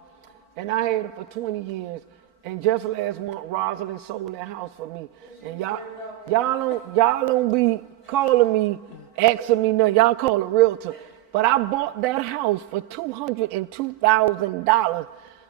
and I had it for 20 years. And just last month, Rosalind sold that house for me. And y'all don't be calling me, asking me nothing. Y'all call a realtor. But I bought that house for $202,000.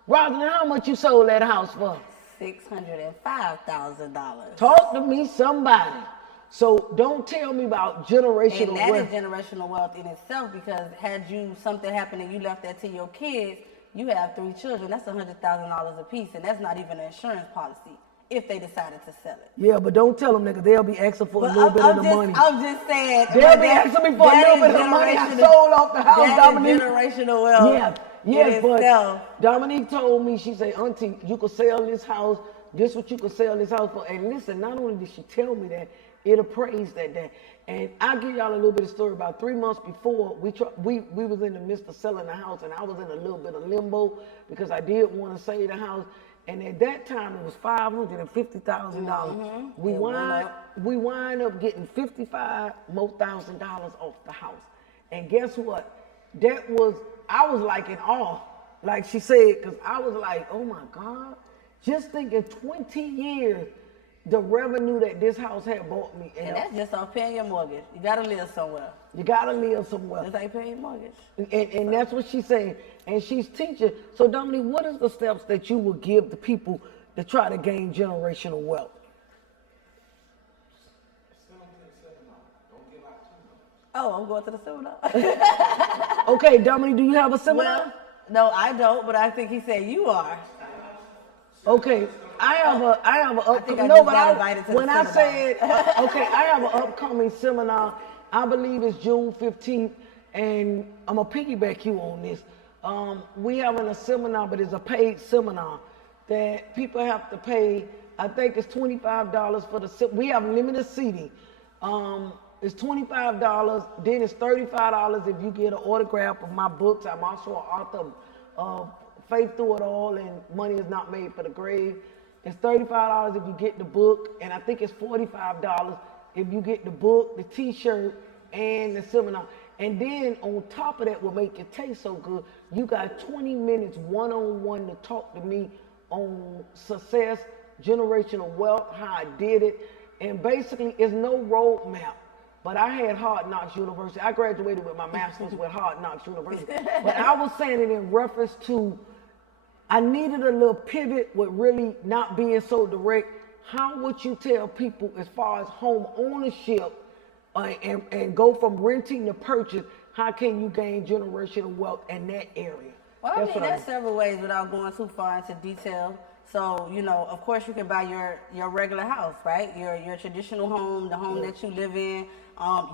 Rosalind, how much you sold that house for? $605,000. Talk to me, somebody. So don't tell me about generational wealth. And that is generational wealth in itself, because had something happened and you left that to your kids, you have 3 children, that's $100,000 a piece, and that's not even an insurance policy if they decided to sell it. Yeah, but don't tell them, nigga, they'll be asking for a little bit of the money. I'm just saying. They'll be asking me for a little bit of the money. I sold off the house, Dominique. Generational wealth. Yeah, but Dominique told me, she said, Auntie, you could sell this house. This what you could sell this house for. And listen, not only did she tell me that, it appraised that day. And I'll give y'all a little bit of story. About 3 months before, we was in the midst of selling the house, and I was in a little bit of limbo because I did want to sell the house. And at that time, it was $550,000. We wind up getting $55,000 more off the house. And guess what? I was like in awe, like she said, because I was like, oh my God, just thinking 20 years, the revenue that this house had bought me. And that's just on paying your mortgage. You gotta live somewhere. That's how you pay your mortgage. And that's what she's saying. And she's teaching. So Dominique, what is the steps that you would give the people to try to gain generational wealth? Oh, I'm going to the seminar. Okay, Dominique, do you have a seminar? Well, No, I don't, but I think he said you are. Okay, I have a I think I upcoming. just got invited to the When I seminar. said okay, I have an upcoming seminar. I believe it's June 15th, and I'm gonna piggyback you on this. We having a seminar, but it's a paid seminar that people have to pay. I think it's $25 for we have limited seating. It's $25. Then it's $35 if you get an autograph of my books. I'm also an author of Faith Through It All and Money Is Not Made for the Grave. It's $35 if you get the book, and I think it's $45 if you get the book, the t-shirt, and the seminar. And then on top of that, will make it taste so good, you got 20 minutes one-on-one to talk to me on success, generational wealth, how I did it. And basically, it's no roadmap. But I had Hard Knocks University. I graduated with my master's with Hard Knocks University. But I was saying it in reference to, I needed a little pivot with really not being so direct. How would you tell people as far as home ownership and go from renting to purchase, how can you gain generational wealth in that area? Well, I mean, there's several ways without going too far into detail. So, you know, of course you can buy your regular house, right? Your traditional home, the home that you live in.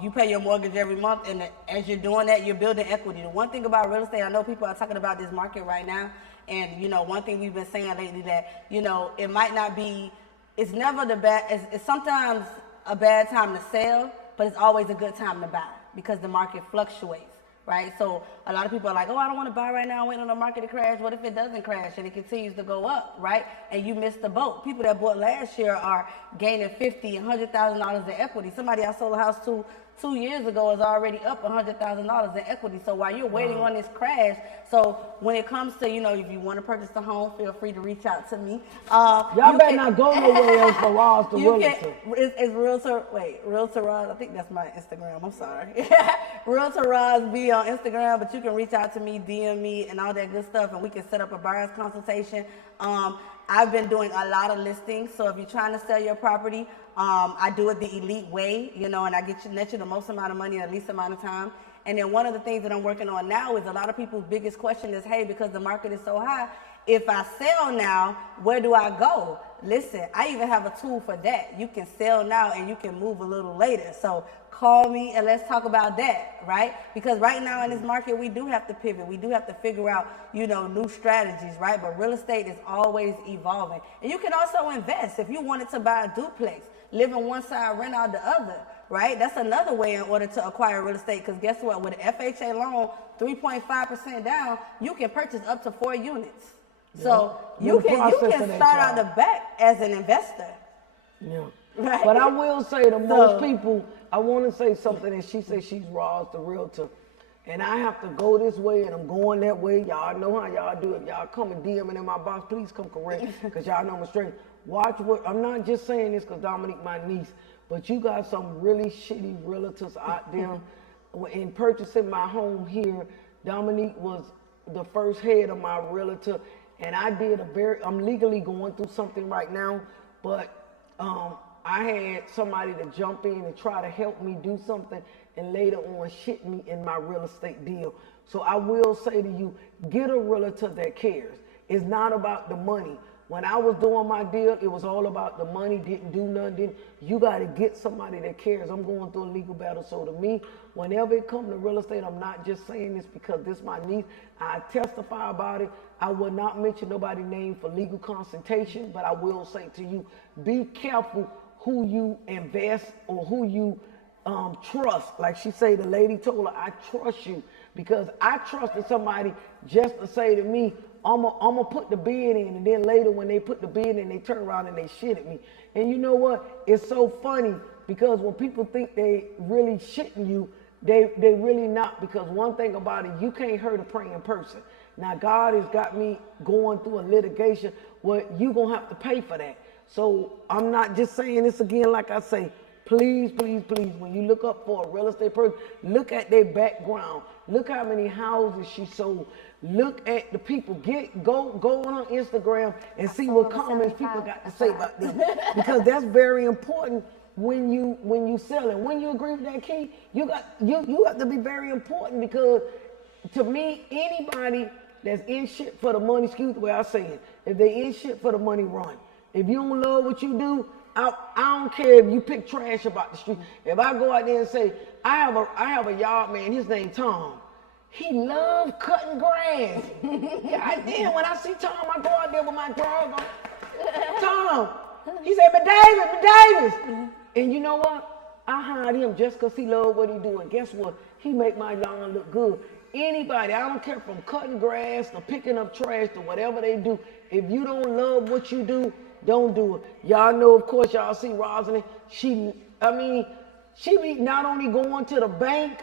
You pay your mortgage every month, and as you're doing that, you're building equity. The one thing about real estate, I know people are talking about this market right now, and, you know, one thing we've been saying lately that, you know, it might not be, it's never it's sometimes a bad time to sell, but it's always a good time to buy because the market fluctuates. Right, so a lot of people are like, oh, I don't want to buy right now, I'm waiting on the market to crash. What if it doesn't crash and it continues to go up, right? And you missed the boat. People that bought last year are gaining $50,000 and $100,000 in equity. Somebody I sold a house to 2 years ago is already up $100,000 in equity. So while you're waiting on this crash, so when it comes to, you know, if you want to purchase a home, feel free to reach out to me. Y'all better not go nowhere else for Roz the Realtor. It's Realtor Roz. I think that's my Instagram. I'm sorry. Realtor Roz B on Instagram, but you can reach out to me, DM me, and all that good stuff, and we can set up a buyer's consultation. I've been doing a lot of listings, so if you're trying to sell your property, I do it the elite way, you know, and I net you the most amount of money in the least amount of time. And then one of the things that I'm working on now is a lot of people's biggest question is, hey, because the market is so high, if I sell now, where do I go? Listen, I even have a tool for that. You can sell now and you can move a little later. So call me and let's talk about that, right? Because right now in this market, we do have to pivot. We do have to figure out, you know, new strategies, right? But real estate is always evolving. And you can also invest. If you wanted to buy a duplex, live on one side, rent out the other, right? That's another way in order to acquire real estate. Because guess what? With an FHA loan, 3.5% down, you can purchase up to 4 units. So you can start out the back as an investor. Yeah. Right? But I will say to most people, I want to say something, and she says she's Roz the Realtor. And I have to go this way, and I'm going that way. Y'all know how y'all do it. Y'all come and DM it in my box. Please come correct, because y'all know I'm straight. Watch what, I'm not just saying this because Dominique, my niece, but you got some really shitty realtors out there. In purchasing my home here, Dominique was the first head of my realtor. And I did I'm legally going through something right now, but I had somebody to jump in and try to help me do something and later on shit me in my real estate deal. So I will say to you, get a realtor that cares. It's not about the money. When I was doing my deal, it was all about the money, didn't do nothing. You got to get somebody that cares. I'm going through a legal battle. So to me, whenever it comes to real estate, I'm not just saying this because this is my niece. I testify about it. I will not mention nobody's name for legal consultation, but I will say to you, be careful who you invest or who you trust. Like she say, the lady told her, I trust you, because I trusted somebody just to say to me, I'm gonna put the bid in, and then later when they put the bid in, they turn around and they shit at me. And you know what? It's so funny because when people think they really shitting you, they really not, because one thing about it, you can't hurt a praying person. Now God has got me going through a litigation where you gonna have to pay for that. So I'm not just saying this again, like I say, please, please, please, when you look up for a real estate person, look at their background. Look how many houses she sold. Look at the people. Go on her Instagram and see what comments people got to say about them. Because that's very important when you sell it. When you agree with that, Key, you have to be very important, because to me, anybody that's in shit for the money, excuse the way I say it, if they in shit for the money, run. If you don't love what you do, I don't care if you pick trash about the street. If I go out there and say, I have a yard man, his name Tom. He loves cutting grass. God damn, when I see Tom, I go out there with my dog on. Tom, he said, Davis. And you know what? I hired him just because he loved what he do. And guess what? He make my lawn look good. Anybody, I don't care from cutting grass to picking up trash to whatever they do. If you don't love what you do, don't do it. Y'all know, of course, y'all see Rosalind. She be not only going to the bank,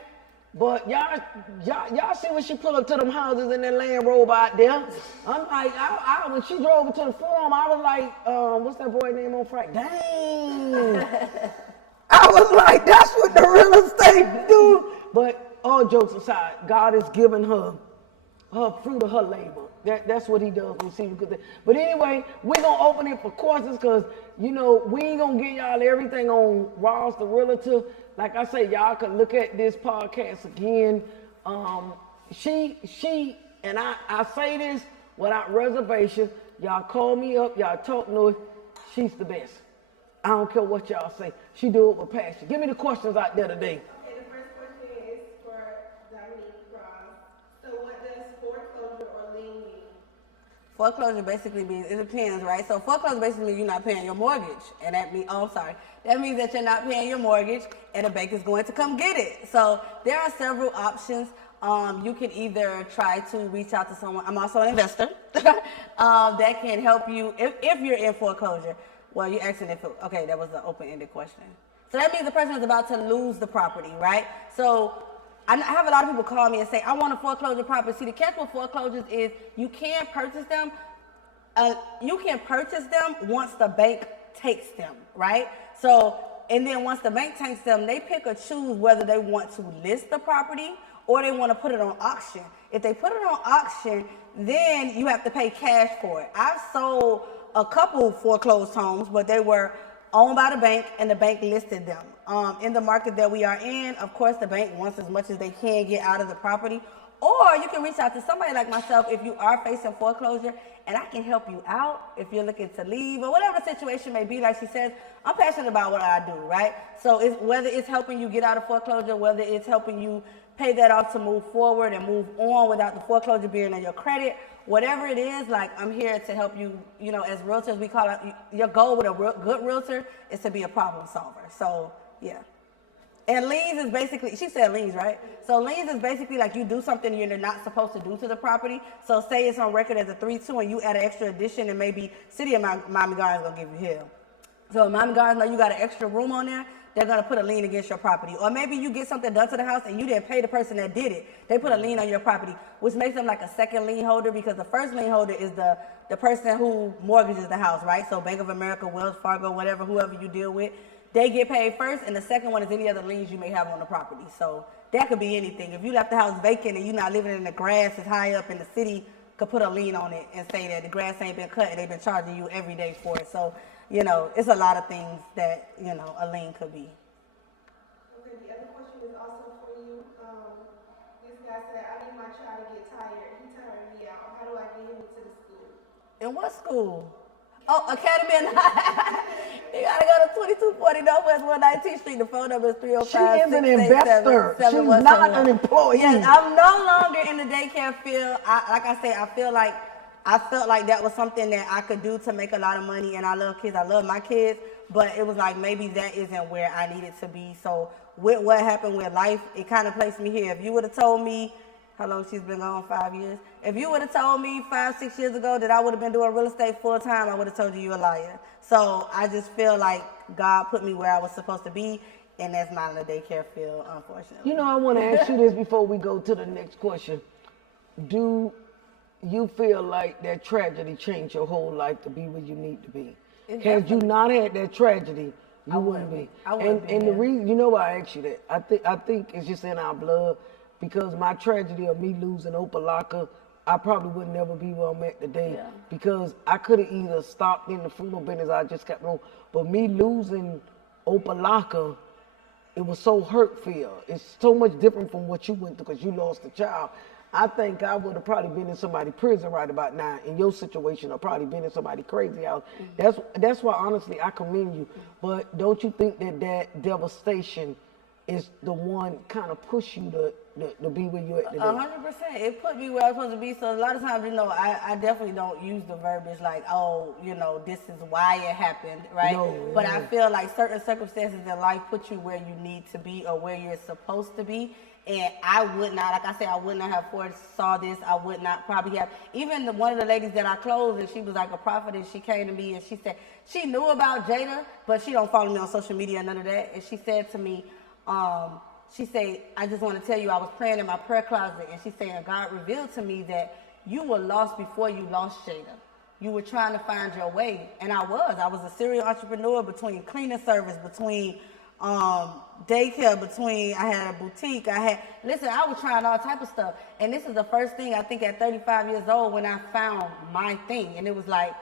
but y'all see when she pull up to them houses in that Land Rover out there. I'm like, when she drove into the forum, I was like, what's that boy name on Friday? Dang. I was like, that's what the real estate do. But all jokes aside, God has given her fruit of her labor. That's what he does when he sees good things. But anyway, we're going to open it for questions because, we ain't going to get y'all everything on Ross the Realtor. Like I say, y'all can look at this podcast again. She and I say this without reservation. Y'all call me up. Y'all talk to her. She's the best. I don't care what y'all say. She do it with passion. Give me the questions out there today. Okay, the first question is for Dominique Ross. So what does foreclosure or lien mean? Foreclosure basically means, it depends, right? So foreclosure basically means you're not paying your mortgage. And that means, that means that you're not paying your mortgage and the bank is going to come get it. So there are several options. You can either try to reach out to someone. I'm also an investor that can help you if you're in foreclosure. Well, you're asking okay, that was an open-ended question. So that means the person is about to lose the property, right? So I have a lot of people call me and say, I want a foreclosure property. See, the catch with foreclosures is you can purchase them. Once the bank takes them, right? So, and then once the bank takes them, they pick or choose whether they want to list the property or they want to put it on auction. If they put it on auction, then you have to pay cash for it. I've sold a couple foreclosed homes, but they were owned by the bank and the bank listed them. In the market that we are in, of course, the bank wants as much as they can get out of the property. Or you can reach out to somebody like myself if you are facing foreclosure, and I can help you out if you're looking to leave or whatever the situation may be. Like she says, I'm passionate about what I do, right? So whether it's helping you get out of foreclosure, whether it's helping you pay that off to move forward and move on without the foreclosure being on your credit, whatever it is, like I'm here to help you, as realtors, we call it, your goal with a good realtor is to be a problem solver. So, yeah. And liens is basically, she said liens, right? So liens is basically like you do something you're not supposed to do to the property. So say it's on record as a 3-2 and you add an extra addition and maybe City of Miami Gardens gonna give you hell. So Miami Gardens know you got an extra room on there, they're gonna put a lien against your property. Or maybe you get something done to the house and you didn't pay the person that did it. They put a lien on your property, which makes them like a second lien holder because the first lien holder is the person who mortgages the house, right? So Bank of America, Wells Fargo, whatever, whoever you deal with, they get paid first, and the second one is any other liens you may have on the property. So that could be anything. If you left the house vacant and you're not living in the grass is high up in the city, could put a lien on it and say that the grass ain't been cut and they've been charging you every day for it. So, it's a lot of things that, a lien could be. Okay, the other question is also for you. This guy said, I need my child to get tired. He tired me out. How do I get him into the school? In what school? Oh, Academy and you gotta go to 2240 Northwest 119th Street. The phone number is 305. She is an investor. She's not an employee. Yes, I'm no longer in the daycare field. Like I said, I felt like that was something that I could do to make a lot of money, and I love kids. I love my kids, but it was like maybe that isn't where I needed to be. So with what happened with life, it kind of placed me here. If you would have told me how long she's been gone, 5 years. If you would have told me 5-6 years ago that I would have been doing real estate full time, I would have told you a liar. So I just feel like God put me where I was supposed to be, and that's not in the daycare field, unfortunately. I want to ask you this before we go to the next question. Do you feel like that tragedy changed your whole life to be where you need to be? Had you not had that tragedy, you wouldn't be. I wouldn't be. And the reason, why I ask you that? I think it's just in our blood. Because my tragedy of me losing Opalaka, I probably would never be where I'm at today. Yeah. Because I could have either stopped in the funeral business, I just kept on. But me losing Opalaka, it was so hurt-filled. It's so much different from what you went through because you lost a child. I think I would have probably been in somebody's prison right about now. In your situation, or probably been in somebody's crazy house. That's why, honestly, I commend you. But don't you think that devastation is the one kind of push you to be where you at today? 100%. It put me where I'm supposed to be. So a lot of times, I definitely don't use the verbiage like, oh, this is why it happened, right? No, but yeah. I feel like certain circumstances in life put you where you need to be or where you're supposed to be. And I would not, like I said, I would not have foresaw this. I would not probably have. Even one of the ladies that I closed, and she was like a prophet, and she came to me and she said she knew about Jada, but she don't follow me on social media, none of that. And she said to me, she said, I just want to tell you, I was praying in my prayer closet, and she said, God revealed to me that you were lost before you lost Jada. You were trying to find your way, and I was. I was a serial entrepreneur between cleaning service, between daycare, I had a boutique, I was trying all type of stuff. And this is the first thing, I think, at 35 years old when I found my thing. And it was like,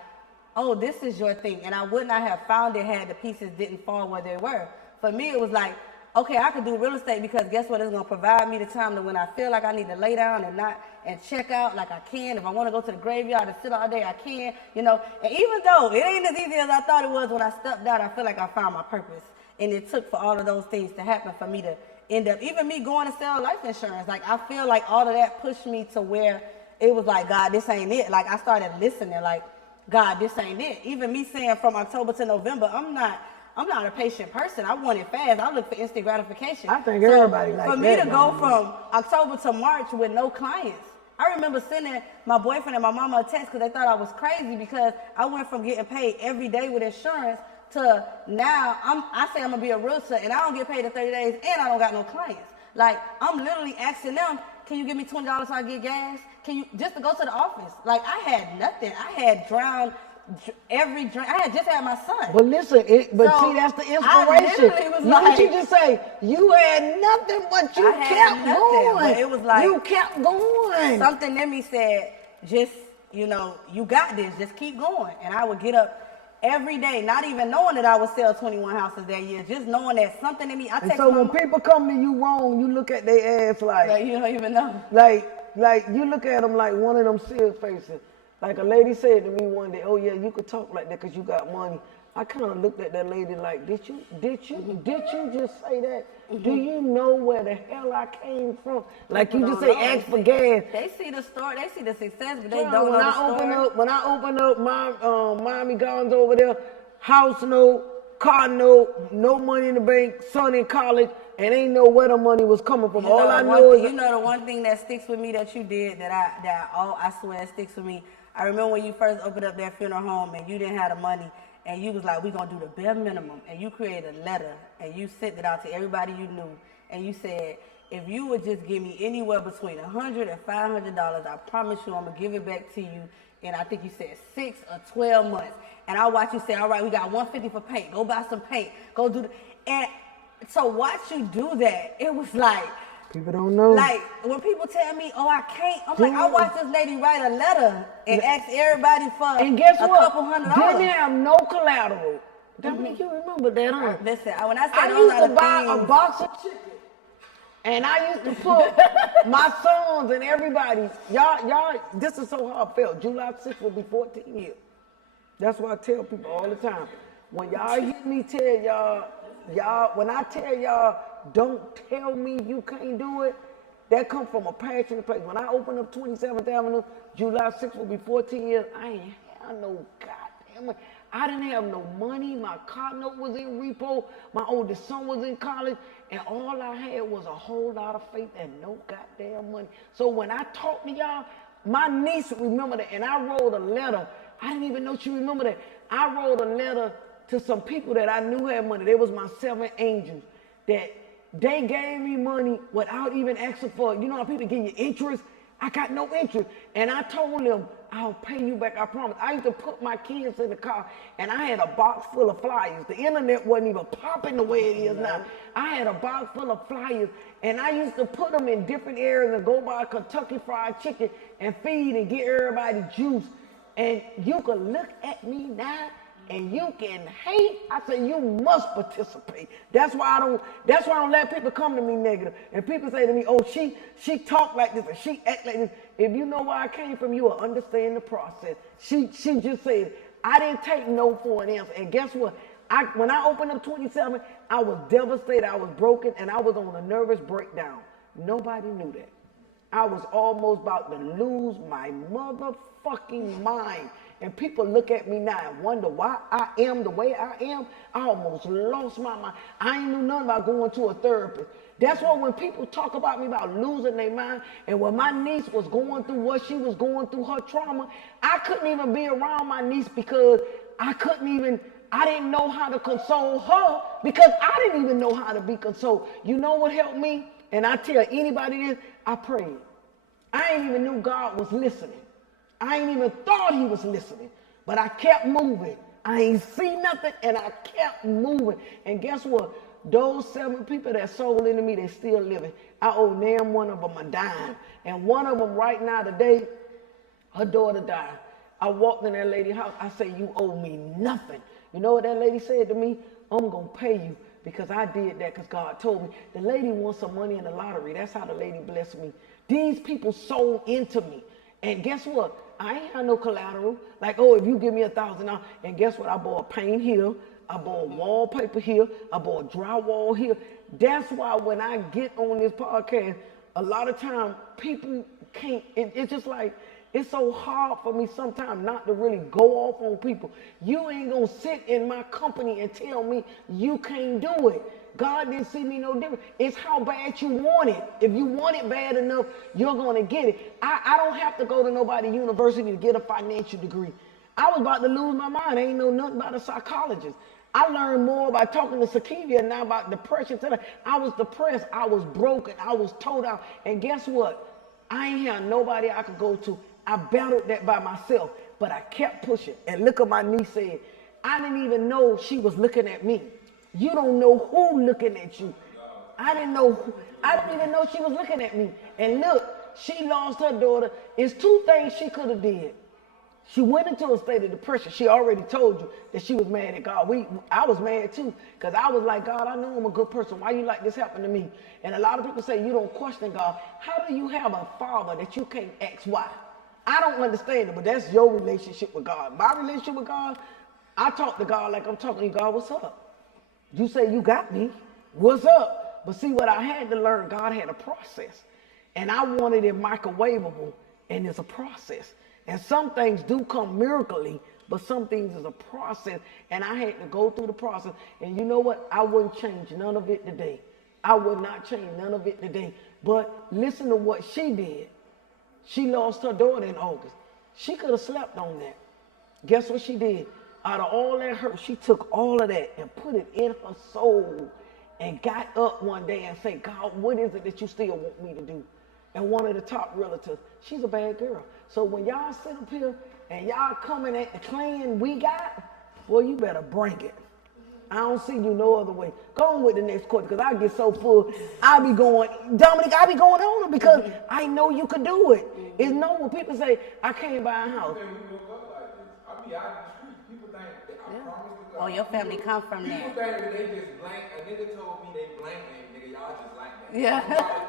oh, this is your thing. And I would not have found it had the pieces didn't fall where they were. For me, it was like, okay, I could do real estate because guess what? It's going to provide me the time that when I feel like I need to lay down and check out like I can. If I want to go to the graveyard and sit all day, I can, And even though it ain't as easy as I thought it was when I stepped out, I feel like I found my purpose. And it took for all of those things to happen for me to end up, even me going to sell life insurance. Like, I feel like all of that pushed me to where it was like, God, this ain't it. Like, I started listening, like, God, this ain't it. Even me saying from October to November, I'm not a patient person. I want it fast. I look for instant gratification. I think everybody like that. For me to go from October to March with no clients, I remember sending my boyfriend and my mama a text because they thought I was crazy because I went from getting paid every day with insurance to now I say I'm gonna be a realtor and I don't get paid in 30 days and I don't got no clients. Like, I'm literally asking them, can you give me $20 so I get gas? Can you just to go to the office? Like, I had nothing. I had drowned every drink. I had just had my son. But listen, see, that's the inspiration. What you just say? You had nothing, but you kept going. It was like you kept going. Something in me said, just you got this. Just keep going. And I would get up every day, not even knowing that I would sell 21 houses that year, just knowing that something in me. So when people come to you wrong, you look at their ass like you don't even know. Like you look at them like one of them serious faces. Like a lady said to me one day, oh yeah, you could talk like that because you got money. I kind of looked at that lady like, did you just say that? Mm-hmm. Do you know where the hell I came from? Like you just say, ask for gas. They see the story, they see the success, but they don't know the story. When I open up my Miami Gardens over there, house note, car note, no money in the bank, son in college, and ain't know where the money was coming from. All I know is the one thing that sticks with me that you did I swear it sticks with me. I remember when you first opened up that funeral home and you didn't have the money and you was like, we're going to do the bare minimum. And you created a letter and you sent it out to everybody you knew. And you said, if you would just give me anywhere between $100 and $500, I promise you I'm going to give it back to you. And I think you said 6 or 12 months. And I watch you say, all right, we got $150 for paint. Go buy some paint. Go do and so watch you do that. It was like, people don't know. Like, when people tell me, oh, I can't, I'm like, I watched this lady write a letter and ask everybody for and guess a what? couple $100. Didn't have no collateral. Dominique, you remember that, huh? Listen, when I said I used to buy a box of chicken. And I used to put my sons and everybody, y'all, this is so heartfelt. July 6th will be 14 years. That's what I tell people all the time. When y'all hear me tell y'all, when I tell y'all, don't tell me you can't do it, that come from a passionate place. When I opened up 27th Avenue, July 6th will be 14 years, I ain't have no goddamn, I didn't have no money. My car note was in repo. My oldest son was in college. And all I had was a whole lot of faith and no goddamn money. So when I talk to y'all, my niece remember that. And I wrote a letter. I didn't even know she remembered that. I wrote a letter to some people that I knew had money. They was my 7 angels. That they gave me money without even asking for it. You know how people give you interest? I got no interest. And I told them, I'll pay you back, I promise. I used to put my kids in the car, and I had a box full of flyers. The internet wasn't even popping the way it is now. I had a box full of flyers, and I used to put them in different areas and go buy Kentucky Fried Chicken and feed and get everybody juice. And you could look at me now, and you can hate. I say you must participate. That's why I don't let people come to me negative. And people say to me, oh, she talk like this, or she act like this. If you know where I came from, you will understand the process. She just said, I didn't take no for an answer. And guess what? When I opened up 27, I was devastated, I was broken, and I was on a nervous breakdown. Nobody knew that. I was almost about to lose my motherfucking mind. And people look at me now and wonder why I am the way I am. I almost lost my mind. I ain't knew nothing about going to a therapist. That's why when people talk about me about losing their mind, and when my niece was going through what she was going through, her trauma, I couldn't even be around my niece because I didn't know how to console her because I didn't even know how to be consoled. You know what helped me? And I tell anybody this, I prayed. I ain't even knew God was listening. I ain't even thought he was listening, but I kept moving. I ain't seen nothing, and I kept moving. And guess what? Those 7 people that sold into me, they still living. I owe damn one of them a dime. And one of them right now today, her daughter died. I walked in that lady's house. I said, you owe me nothing. You know what that lady said to me? I'm going to pay you because I did that because God told me. The lady wants some money in the lottery. That's how the lady blessed me. These people sold into me. And guess what? I ain't had no collateral. Like, oh, if you give me $1,000, and guess what? I bought paint here. I bought wallpaper here. I bought drywall here. That's why when I get on this podcast, a lot of time people can't, it's just like, it's so hard for me sometimes not to really go off on people. You ain't gonna sit in my company and tell me you can't do it. God didn't see me no different. It's how bad you want it. If you want it bad enough, you're gonna get it. I don't have to go to nobody university to get a financial degree. I was about to lose my mind. I ain't know nothing about a psychologist. I learned more by talking to Sakivia now about depression. I was depressed. I was broken. I was told out. And guess what? I ain't had nobody I could go to. I battled that by myself, but I kept pushing. And look what my niece said. I didn't even know she was looking at me. You don't know who looking at you. I didn't even know she was looking at me. And look, she lost her daughter. It's 2 things she could have did. She went into a state of depression. She already told you that she was mad at God. I was mad too, because I was like, God, I know I'm a good person. Why you like this happen to me? And a lot of people say you don't question God. How do you have a father that you can't ask why? I don't understand it, but that's your relationship with God. My relationship with God, I talk to God like I'm talking to you. God, what's up? You say you got me. What's up? But see, what I had to learn, God had a process. And I wanted it microwavable, and it's a process. And some things do come miraculously, but some things is a process. And I had to go through the process. And you know what? I wouldn't change none of it today. I would not change none of it today. But listen to what she did. She lost her daughter in August. She could have slept on that. Guess what she did? Out of all that hurt, she took all of that and put it in her soul and got up one day and said, God, what is it that you still want me to do? And one of the top realtors, she's a bad girl. So when y'all sit up here and y'all coming at the clan we got, well, you better bring it. I don't see you no other way. Go on with the next question, because I get so full. I be going, Dominic, I be going on it because I know you could do it. It's no when people say, I can't buy a house. I be out in the street. People think that I promise to God. Oh, your family come from there. People think that they just blank. A nigga told me they blank and nigga, y'all just like that. Yeah.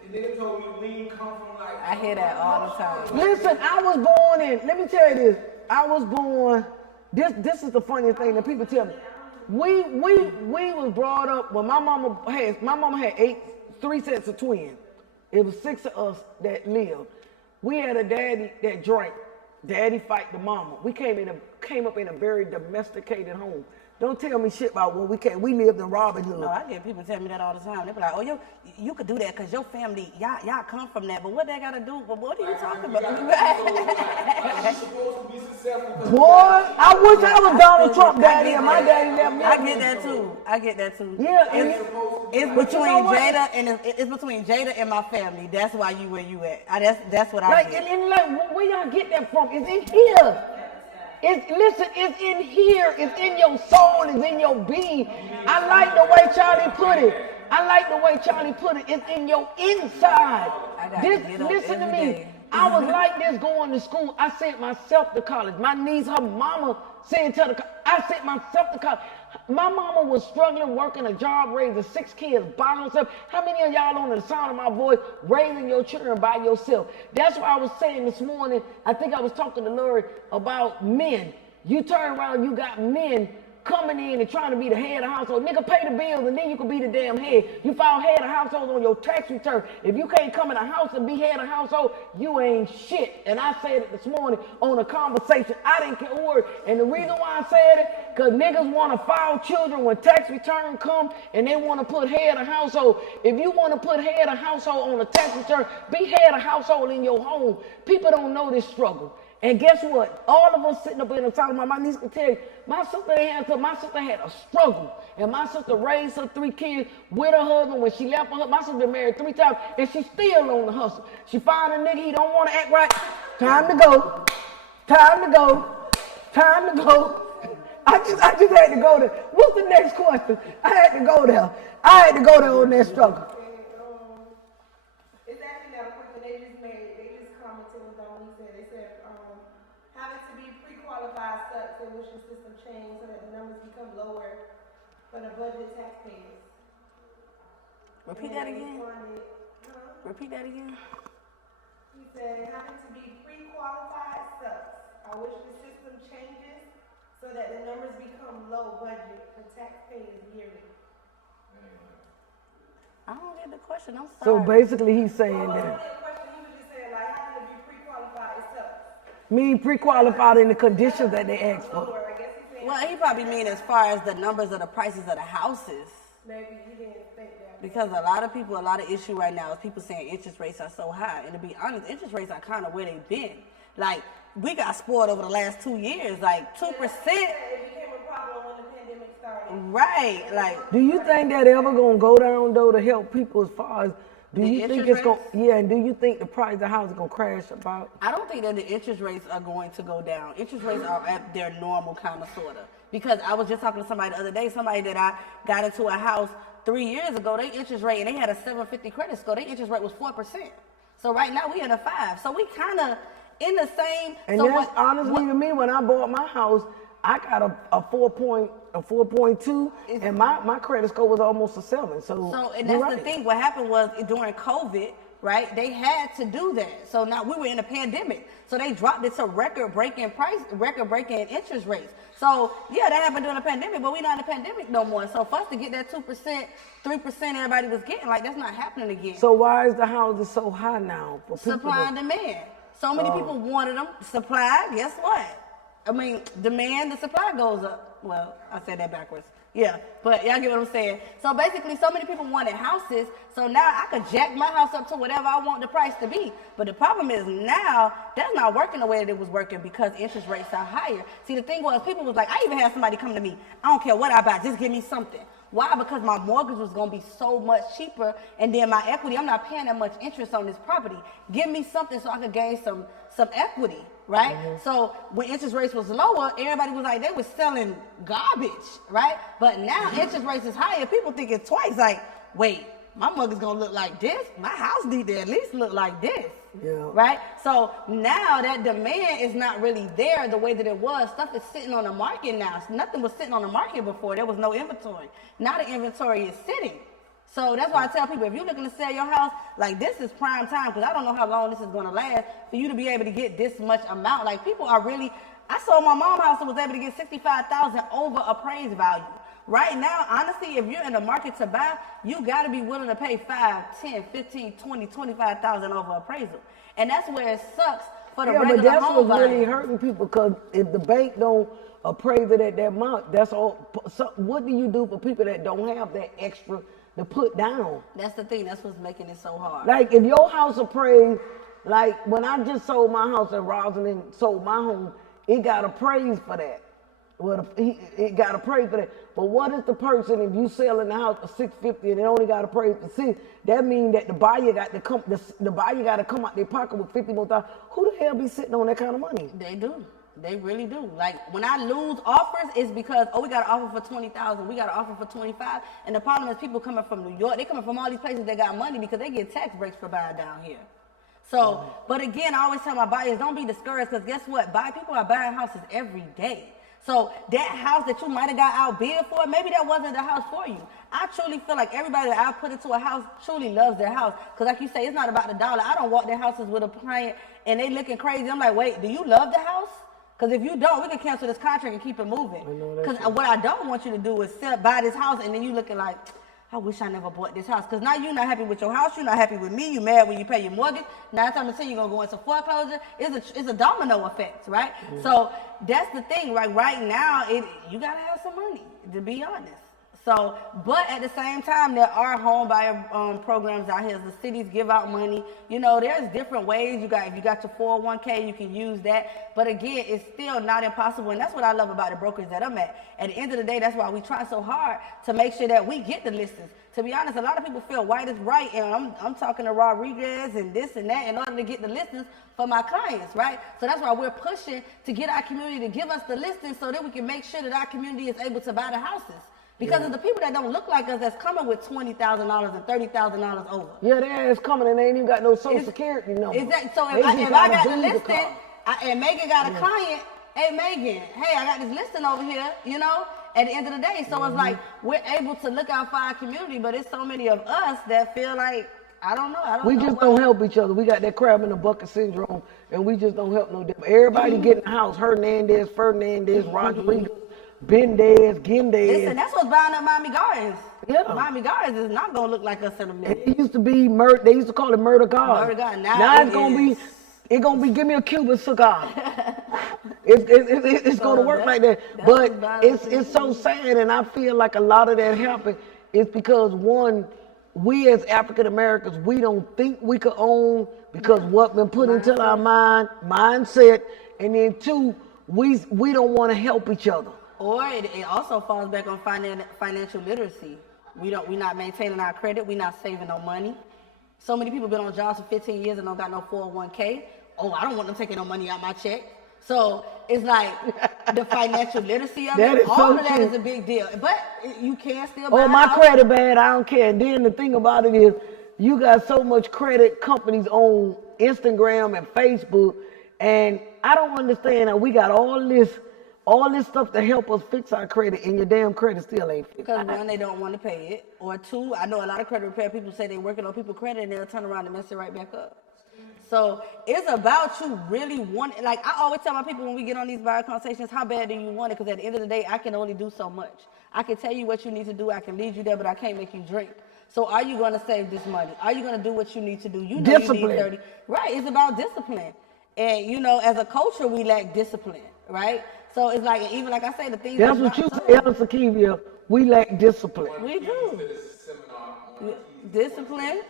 A nigga told me lean come from like. I hear that all the time. Listen, I was born in, let me tell you this. I was born, this is the funniest thing that people tell me. We was brought up when my mama had 3 sets of twins. It was 6 of us that lived. We had a daddy that drank. Daddy fight the mama. We came up in a very domesticated home. Don't tell me shit about when we came. We lived in Robin Hood. No, I get people tell me that all the time. They be like, "Oh, you could do that because your family, y'all come from that." But what they gotta do? But what are you talking about? Like, supposed to be successful. Boy, I wish I was Donald Trump daddy and my daddy left me. I get that too. Yeah, it's between Jada and it's between Jada and my family. That's why you where you at. That's what I get. And like, where y'all get that from? It's in here. It's in here. It's in your soul. It's in your being. I like the way Charlie put it. It's in your inside. Listen to me. I was like this going to school. I sent myself to college. My niece, her mama sent her to I sent myself to college. My mama was struggling, working a job, raising 6 kids by herself. How many of y'all on the sound of my voice raising your children by yourself? That's why I was saying this morning, I think I was talking to Lord about men. You turn around, you got men coming in and trying to be the head of household. Nigga, pay the bills and then you can be the damn head. You file head of household on your tax return. If you can't come in a house and be head of household, you ain't shit. And I said it this morning on a conversation. I didn't care a word. And the reason why I said it, because niggas want to file children when tax return come and they want to put head of household. If you want to put head of household on a tax return, be head of household in your home. People don't know this struggle. And guess what? All of us sitting up in the top of my niece can tell you, my sister had a struggle. And my sister raised her 3 kids with her husband when she left her. My sister been married 3 times and she's still on the hustle. She find a nigga, he don't want to act right. Time to go. Time to go. Time to go. I just had to go there. What's the next question? I had to go there. I had to go there on that struggle. It's actually not a question they just commented on what he said. They said, having to be pre-qualified sucks. They wish the system changed so that the numbers become lower for the budget taxpayers. Repeat that again. Repeat that again. He said, having to be pre-qualified sucks. I wish the system changes so that the numbers become low budget for taxpayers yearly. I don't get the question. I'm sorry. So basically he's saying Well, that. he was just saying, like, having to be pre-qualified is tough. Me pre-qualified in the conditions that they asked for. Lower, I guess he's saying. Well, he probably mean as far as the numbers of the prices of the houses. Maybe he didn't think that. Because a lot of issue right now is people saying interest rates are so high. And to be honest, interest rates are kind of where they've been. Like, we got spoiled over the last 2 years. Like, 2%. It became a problem when the pandemic started. Right. Like, Do you think that ever gonna go down though to help people as far as do The you think interest it's gonna rates? and do you think the price of the house is gonna crash about? I don't think that the interest rates are going to go down. Interest rates are at their normal kind of sort of. Because I was just talking to somebody the other day, somebody that I got into a house 3 years ago, their interest rate, and they had a 750 credit score, their interest rate was 4%. So right now we in a 5. So we kind of in the same. And so that's honestly to me, when I bought my house, I got a 4.2, and my credit score was almost a 7. So and you're that's right. the thing. What happened was during COVID, right? They had to do that. So now we were in a pandemic. So they dropped it to record-breaking interest rates. So yeah, that happened during the pandemic, but we're not in a pandemic no more. So for us to get that 2%, 3% everybody was getting, like that's not happening again. So why is the houses so high now for people? Supply and demand. So many people wanted them. Supply, guess what? I mean, demand, the supply goes up. Well, I said that backwards. Yeah, but y'all get what I'm saying. So basically, so many people wanted houses. So now I could jack my house up to whatever I want the price to be. But the problem is now that's not working the way that it was working because interest rates are higher. See, the thing was, people was like, I even had somebody come to me. I don't care what I buy, just give me something. Why? Because my mortgage was going to be so much cheaper, and then my equity, I'm not paying that much interest on this property. Give me something so I could gain some equity, right? Mm-hmm. So when interest rates was lower, everybody was like, they was selling garbage, right? But now interest rates is higher. People think it's twice. Like, wait, my mortgage going to look like this? My house need to at least look like this. Yeah. Right? So now that demand is not really there the way that it was. Stuff is sitting on the market now. Nothing was sitting on the market before. There was no inventory. Now the inventory is sitting. So that's why I tell people, if you're looking to sell your house, like this is prime time, because I don't know how long this is going to last for you to be able to get this much amount. Like people are really, I sold my mom's house and was able to get $65,000 over appraised value. Right now, honestly, if you're in the market to buy, you got to be willing to pay $5,000, $10,000, $15,000, $20,000, $25,000 over appraisal. And that's where it sucks for the regular home buyer. Yeah, but that's what's really hurting people, because if the bank don't appraise it at that amount, that's all. So what do you do for people that don't have that extra to put down? That's the thing. That's what's making it so hard. Like if your house appraised, like when I just sold my house and Rosalind sold my home, it got appraised for that. Well, it got appraised for that. But what is the person, if you selling the house for $650 and it only got appraised for $600? That means that the buyer got to come. The buyer got to come out their pocket with $50 more thousand. Who the hell be sitting on that kind of money? They do. They really do. Like when I lose offers, it's because we got an offer for $20,000. We got an offer for $25,000. And the problem is people coming from New York. They coming from all these places that got money because they get tax breaks for buying down here. So, but again, I always tell my buyers, don't be discouraged, because guess what? People are buying houses every day. So that house that you might have got outbid for, maybe that wasn't the house for you. I truly feel like everybody that I put into a house truly loves their house. Because like you say, it's not about the dollar. I don't walk their houses with a client and they looking crazy. I'm like, wait, do you love the house? Because if you don't, we can cancel this contract and keep it moving. Because what I don't want you to do is buy this house and then you looking like, I wish I never bought this house. Because now you're not happy with your house. You're not happy with me. You're mad when you pay your mortgage. 9 times out of 10, you're going to go into foreclosure. It's a domino effect, right? Mm. So that's the thing, right? Right now, you got to have some money, to be honest. So, but at the same time, there are home buyer programs out here. The cities give out money. You know, there's different ways. If you got your 401k, you can use that. But again, it's still not impossible. And that's what I love about the brokers that I'm at. At the end of the day, that's why we try so hard to make sure that we get the listings. To be honest, a lot of people feel white is right. And I'm talking to Rodriguez and this and that in order to get the listings for my clients, right? So that's why we're pushing to get our community to give us the listings so that we can make sure that our community is able to buy the houses. Because of the people that don't look like us that's coming with $20,000 and $30,000 over. Yeah, they ass coming and they ain't even got no social security number. Exactly. So if I got the listing and Megan got a client, hey Megan, hey, I got this listing over here, you know, at the end of the day. So it's like we're able to look out for our community, but it's so many of us that feel like, I don't know. We just don't help each other. We got that crab in the bucket syndrome and we just don't help no different. Everybody get in the house, Hernandez, Fernandez, Rodriguez. Bendez, Gendez. Listen, that's what's buying up Miami Gardens. Yeah. Miami Gardens is not going to look like us in a minute. It used to be murder. They used to call it Murder Garden. Murder Garden. Now it's gonna be give me a Cuban cigar. it's gonna work like that. But it's so sad, and I feel like a lot of that happened is because one, we as African Americans, we don't think we could own because what been put into our mindset, and then two, we don't want to help each other. Or it also falls back on financial literacy. We're not maintaining our credit. We're not saving no money. So many people been on jobs for 15 years and don't got no 401k. Oh, I don't want them taking no money out my check. So it's like the financial literacy of it. All of that is a big deal. But you can still buy my credit bad, I don't care. And then the thing about it is you got so much credit companies on Instagram and Facebook. And I don't understand how we got all this stuff to help us fix our credit, and your damn credit still ain't fixed. Because one, they don't want to pay it, or two, I know a lot of credit repair people say they're working on people's credit and they'll turn around and mess it right back up. So it's about you really wanting. Like I always tell my people when we get on these buyer conversations, how bad do you want it? Because at the end of the day, I can only do so much. I can tell you what you need to do. I can lead you there, but I can't make you drink. So are you going to save this money? Are you going to do what you need to do? You know discipline. You need 30. Right. It's about discipline. And, you know, as a culture, we lack discipline, right? So it's like, even like I say, the things... That's what you say, Ella Sakivia. We lack discipline. We do. Discipline.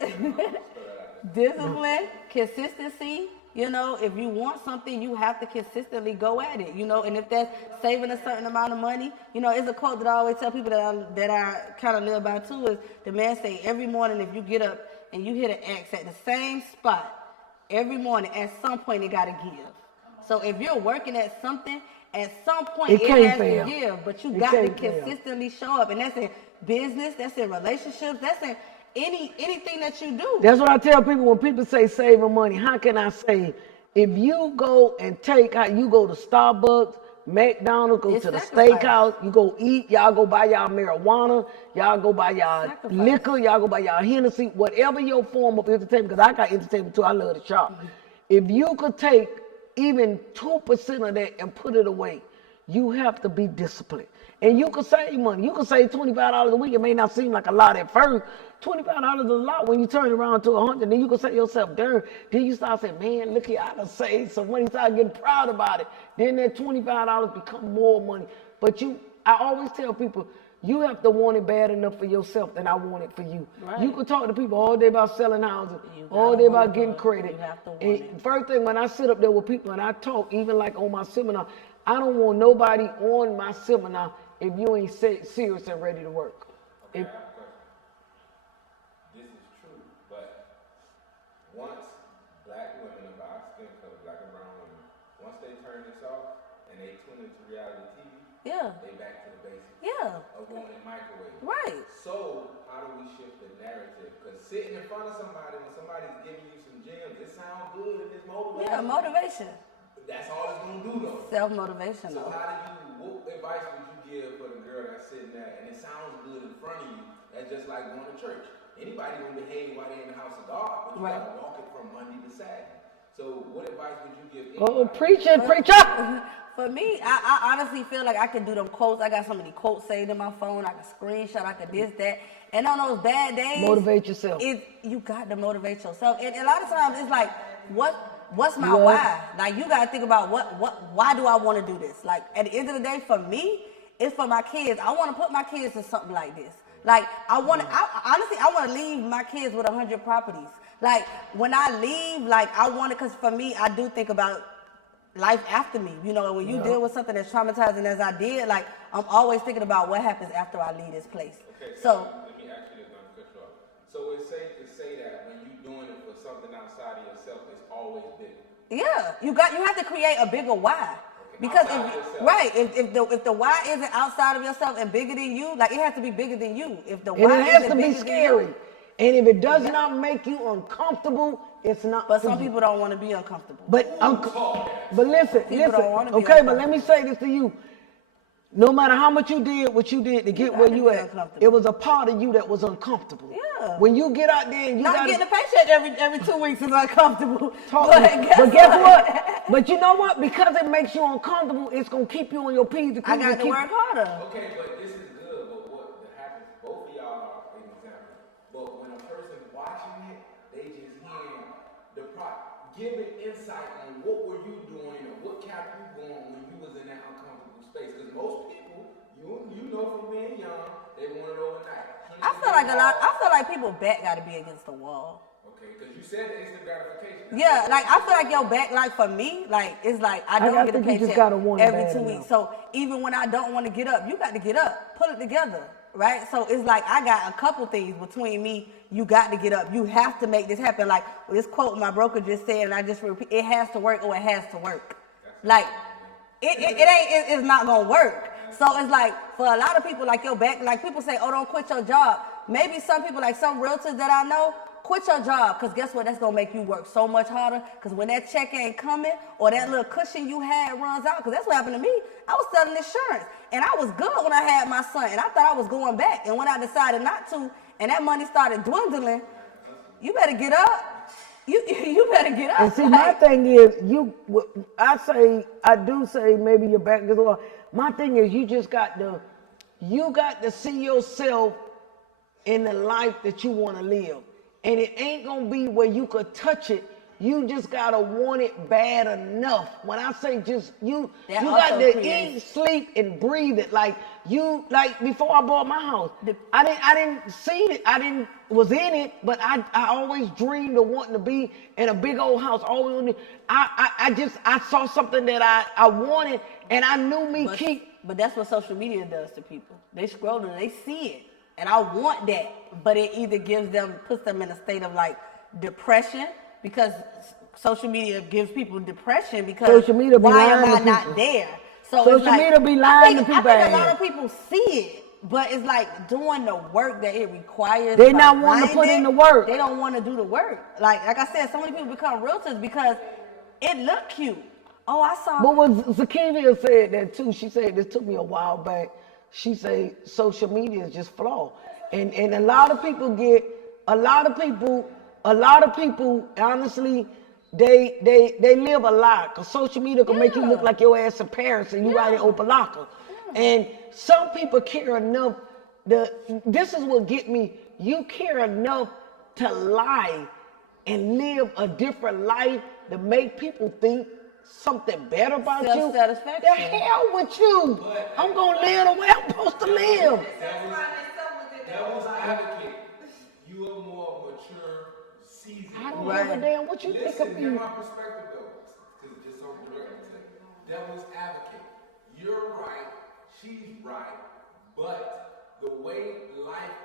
Discipline, consistency. You know, if you want something, you have to consistently go at it, you know, and if that's saving a certain amount of money, you know, it's a quote that I always tell people that I kind of live by too, is the man say, every morning if you get up and you hit an X at the same spot, every morning, at some point, it got to give. So if you're working at something, at some point, it has to give. But you got to consistently show up. And that's in business, that's in relationships, that's in anything that you do. That's what I tell people when people say saving money. How can I say, if you go and you go to Starbucks, McDonald's, go to the steakhouse, you go eat, y'all go buy y'all marijuana, y'all go buy y'all liquor, y'all go buy y'all Hennessy, whatever your form of entertainment, because I got entertainment too, I love to shop. Mm-hmm. If you could take even 2% of that and put it away, you have to be disciplined. And you can save money. You can save $25 a week. It may not seem like a lot at first. $25 is a lot when you turn it around to $100. Then you can say to yourself, darn. Then you start saying, man, look here, I done saved some money. Start getting proud about it. Then that $25 become more money. But I always tell people, you have to want it bad enough for yourself than I want it for you. Right. You can talk to people all day about selling houses, all day about getting credit. You have to want it. First thing, when I sit up there with people and I talk, even like on my seminar, I don't want nobody on my seminar if you ain't serious and ready to work. Okay, this is true, but once black women of our skin color, black and brown women, once they turn this off, and they tune into reality TV, Yeah. they back to the basics Yeah. of wanting microwave. Right. So how do we shift the narrative? Because sitting in front of somebody when somebody's giving you some gems, it sounds good and it's motivation. Yeah, motivation. That's all it's gonna do though. Self-motivation. So how do you? What advice would you give for the girl that's sitting there and it sounds good in front of you? That's just like going to church. Anybody gonna behave while they're in the house of God, but you gotta walk it from Monday to Saturday. So what advice would you give? Oh, preacher. For me, I honestly feel like I could do them quotes. I got so many quotes saved in my phone. I can screenshot. I could this, that. And on those bad days, Motivate yourself. You got to motivate yourself. And a lot of times it's like, what's my why? Like you got to think about why do I want to do this? Like at the end of the day, for me, it's for my kids. I want to put my kids in something like this. Like honestly, I want to leave my kids with 100 properties. Like when I leave, like I want to, because for me, I do think about life after me. You know, when you deal with something as traumatizing as I did, like I'm always thinking about what happens after I leave this place. Okay, so let me ask you this, not to cut you off. So it's safe to say that when you're doing it for something outside of yourself, it's always bigger. Yeah, you have to create a bigger why. Because if the why isn't outside of yourself and bigger than you, like it has to be bigger than you. If the why And it has to be bigger scary. And if it does not make you uncomfortable, it's not. But some people don't want to be uncomfortable. But listen. don't wanna be Okay, but let me say this to you. No matter how much you did, what you did to get where you at, it was a part of you that was uncomfortable. Yeah. When you get out there and you Not getting a paycheck every 2 weeks is uncomfortable. But guess what? But you know what? Because it makes you uncomfortable, it's gonna keep you on your P's and Q's. I got to work harder. Okay, but this is good. But what happens? Both of y'all are an example. But when a person's watching it, they just hearing the giving insight on what were you doing or what kept you going when you was in that uncomfortable space. Because most people, you know from being young, they want it overnight. I feel like people back got to be against the wall. Okay, because you said the instant gratification. Yeah, like I feel like your back, like for me, like it's like I don't get a paycheck every 2 weeks. So even when I don't want to get up, you got to get up, pull it together, right? So it's like I got a couple things between me. You got to get up. You have to make this happen. Like this quote my broker just said, and I just repeat: it has to work or it has to work. Like it's not gonna work. So it's like for a lot of people, like your back, like people say, oh, don't quit your job. Maybe some people, like some realtors that I know, quit your job, because guess what? That's going to make you work so much harder, because when that check ain't coming or that little cushion you had runs out, because that's what happened to me. I was selling insurance, and I was good when I had my son, and I thought I was going back. And when I decided not to, and that money started dwindling, you better get up. You better get up. And see, my thing is, I do say maybe your back is off. My thing is, you got to see yourself in the life that you want to live. And it ain't going to be where you could touch it. You just got to want it bad enough. When I say just, you got to eat, sleep, and breathe it. Like before I bought my house, I didn't see it. Was in it, but I always dreamed of wanting to be in a big old house. Always, I saw something that I wanted, and I knew But that's what social media does to people. They scroll and they see it, and I want that, but it either puts them in a state of like depression, because social media gives people depression because social media why am I not there? So social media be lying to people. I think a lot of people see it, but it's like doing the work that it requires. They not want to put in the work. They don't want to do the work. Like I said, so many people become realtors because it looked cute. Oh, I saw. But when Zakivia said that too, she said this took me a while back. She said social media is just flawed, and a lot of people honestly. They live a lie, because social media can make you look like your ass in Paris and you right in Opalaka. And some people care enough. This is what get me. You care enough to lie and live a different life to make people think something better about you. Self-satisfaction. The hell with you. I'm going to live the way I'm supposed to live. Devil's advocate. You are more mature. I don't give a damn what you think of me. Listen, my perspective though, because just so directly, devil's advocate. You're right, she's right, but the way life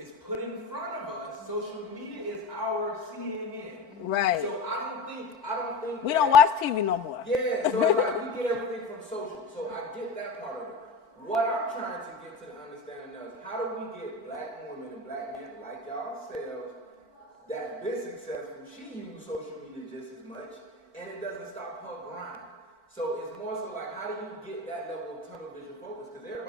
is put in front of us, social media is our CNN. Right. So I don't think We don't watch TV no more. Yeah, so it's like we get everything from social. So I get that part of it. What I'm trying to get to the understanding of is how do we get black women and black men like y'all selves that's been successful? She used social media just as much, and it doesn't stop her grind. So it's more so like how do you get that level of tunnel vision focus? Because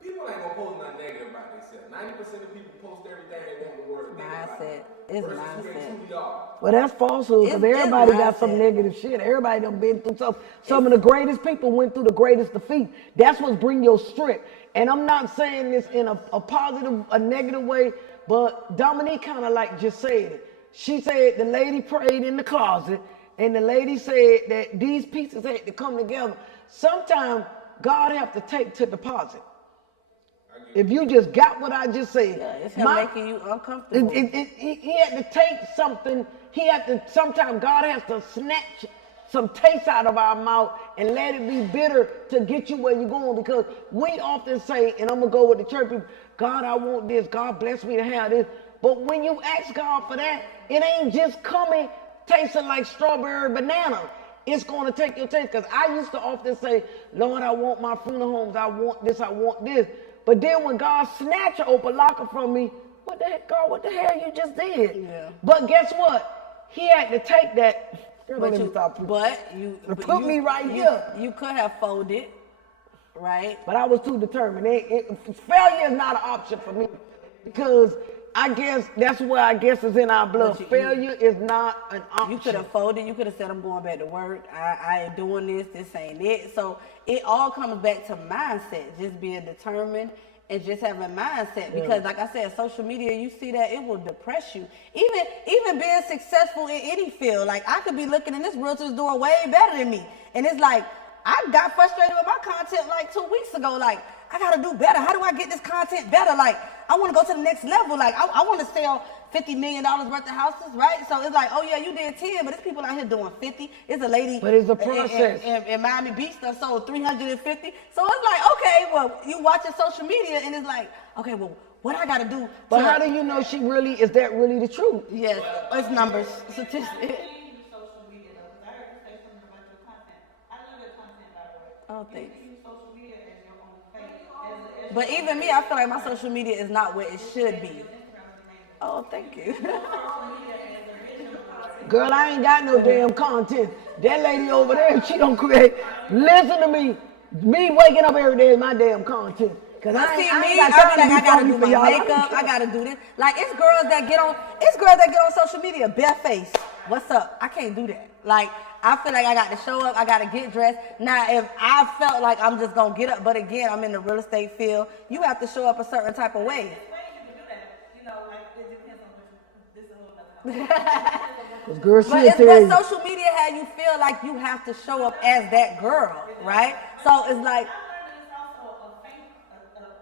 people ain't gonna post nothing negative about themselves. 90% of people post everything they want the word Mindset. It's versus who they mindset. truly are. Well, that's falsehood because It's everybody got some mindset. negative shit. Everybody done been through something. Some of the greatest people went through the greatest defeat. That's what bring your strength. And I'm not saying this in a positive, a negative way, but Dominique kind of like just said it. She said the lady prayed in the closet, and the lady said that these pieces had to come together. Sometimes God have to take to deposit. If you just got what I just said, Yeah, it's him making you uncomfortable. He had to take something. Sometimes God has to snatch some taste out of our mouth and let it be bitter to get you where you're going. Because we often say, and I'm going to go with the church people, God, I want this. God bless me to have this. But when you ask God for that, it ain't just coming tasting like strawberry banana. It's going to take your taste. Because I used to often say, Lord, I want my funeral homes. I want this. I want this. But then when God snatched Opalaka from me, what the heck, God, what the hell you just did? Yeah. But guess what? He had to take that. Girl, But let me you, stop you. put me right here. You could have folded, right? But I was too determined. Failure is not an option for me because I guess that's where I guess is in our blood. Failure is not an option. You could have folded. You could have said, I'm going back to work. I ain't doing this. This ain't it. So it all comes back to mindset, just being determined and just having mindset. Because like I said, social media, you see that, it will depress you. Even being successful in any field. Like I could be looking and this realtor's doing way better than me. And it's like, I got frustrated with my content like 2 weeks ago. Like, I gotta do better. How do I get this content better? Like, I wanna go to the next level. Like, I wanna sell $50 million worth of houses, right? So it's like, oh yeah, you did 10, but there's people out here doing 50. It's a lady. But it's a process. In Miami Beach that sold 350. So it's like, okay, well, you watching social media and it's like, okay, well, what I gotta do? But how do you know is that really the truth? Yes, it's numbers, statistics. Social media though, 'cause I heard you say something about your content. I love your content, by the way. Oh, thanks. You use social media as your own face. But even me, I feel like my social media is not what it should be. Oh, thank you. Girl, I ain't got no damn content. That lady over there, she don't create. Listen to me. Me waking up every day is my damn content. Cause I ain't feel got like time to I be gotta funny do for my y'all. makeup. I gotta do this. Like it's girls that get on social media barefaced. What's up? I can't do that. Like I feel like I got to show up. I got to get dressed. Now, if I felt like I'm just gonna get up, but again, I'm in the real estate field. You have to show up a certain type of way. Girl, But social media had you feel like you have to show up as that girl, right? So it's like. I learned it's also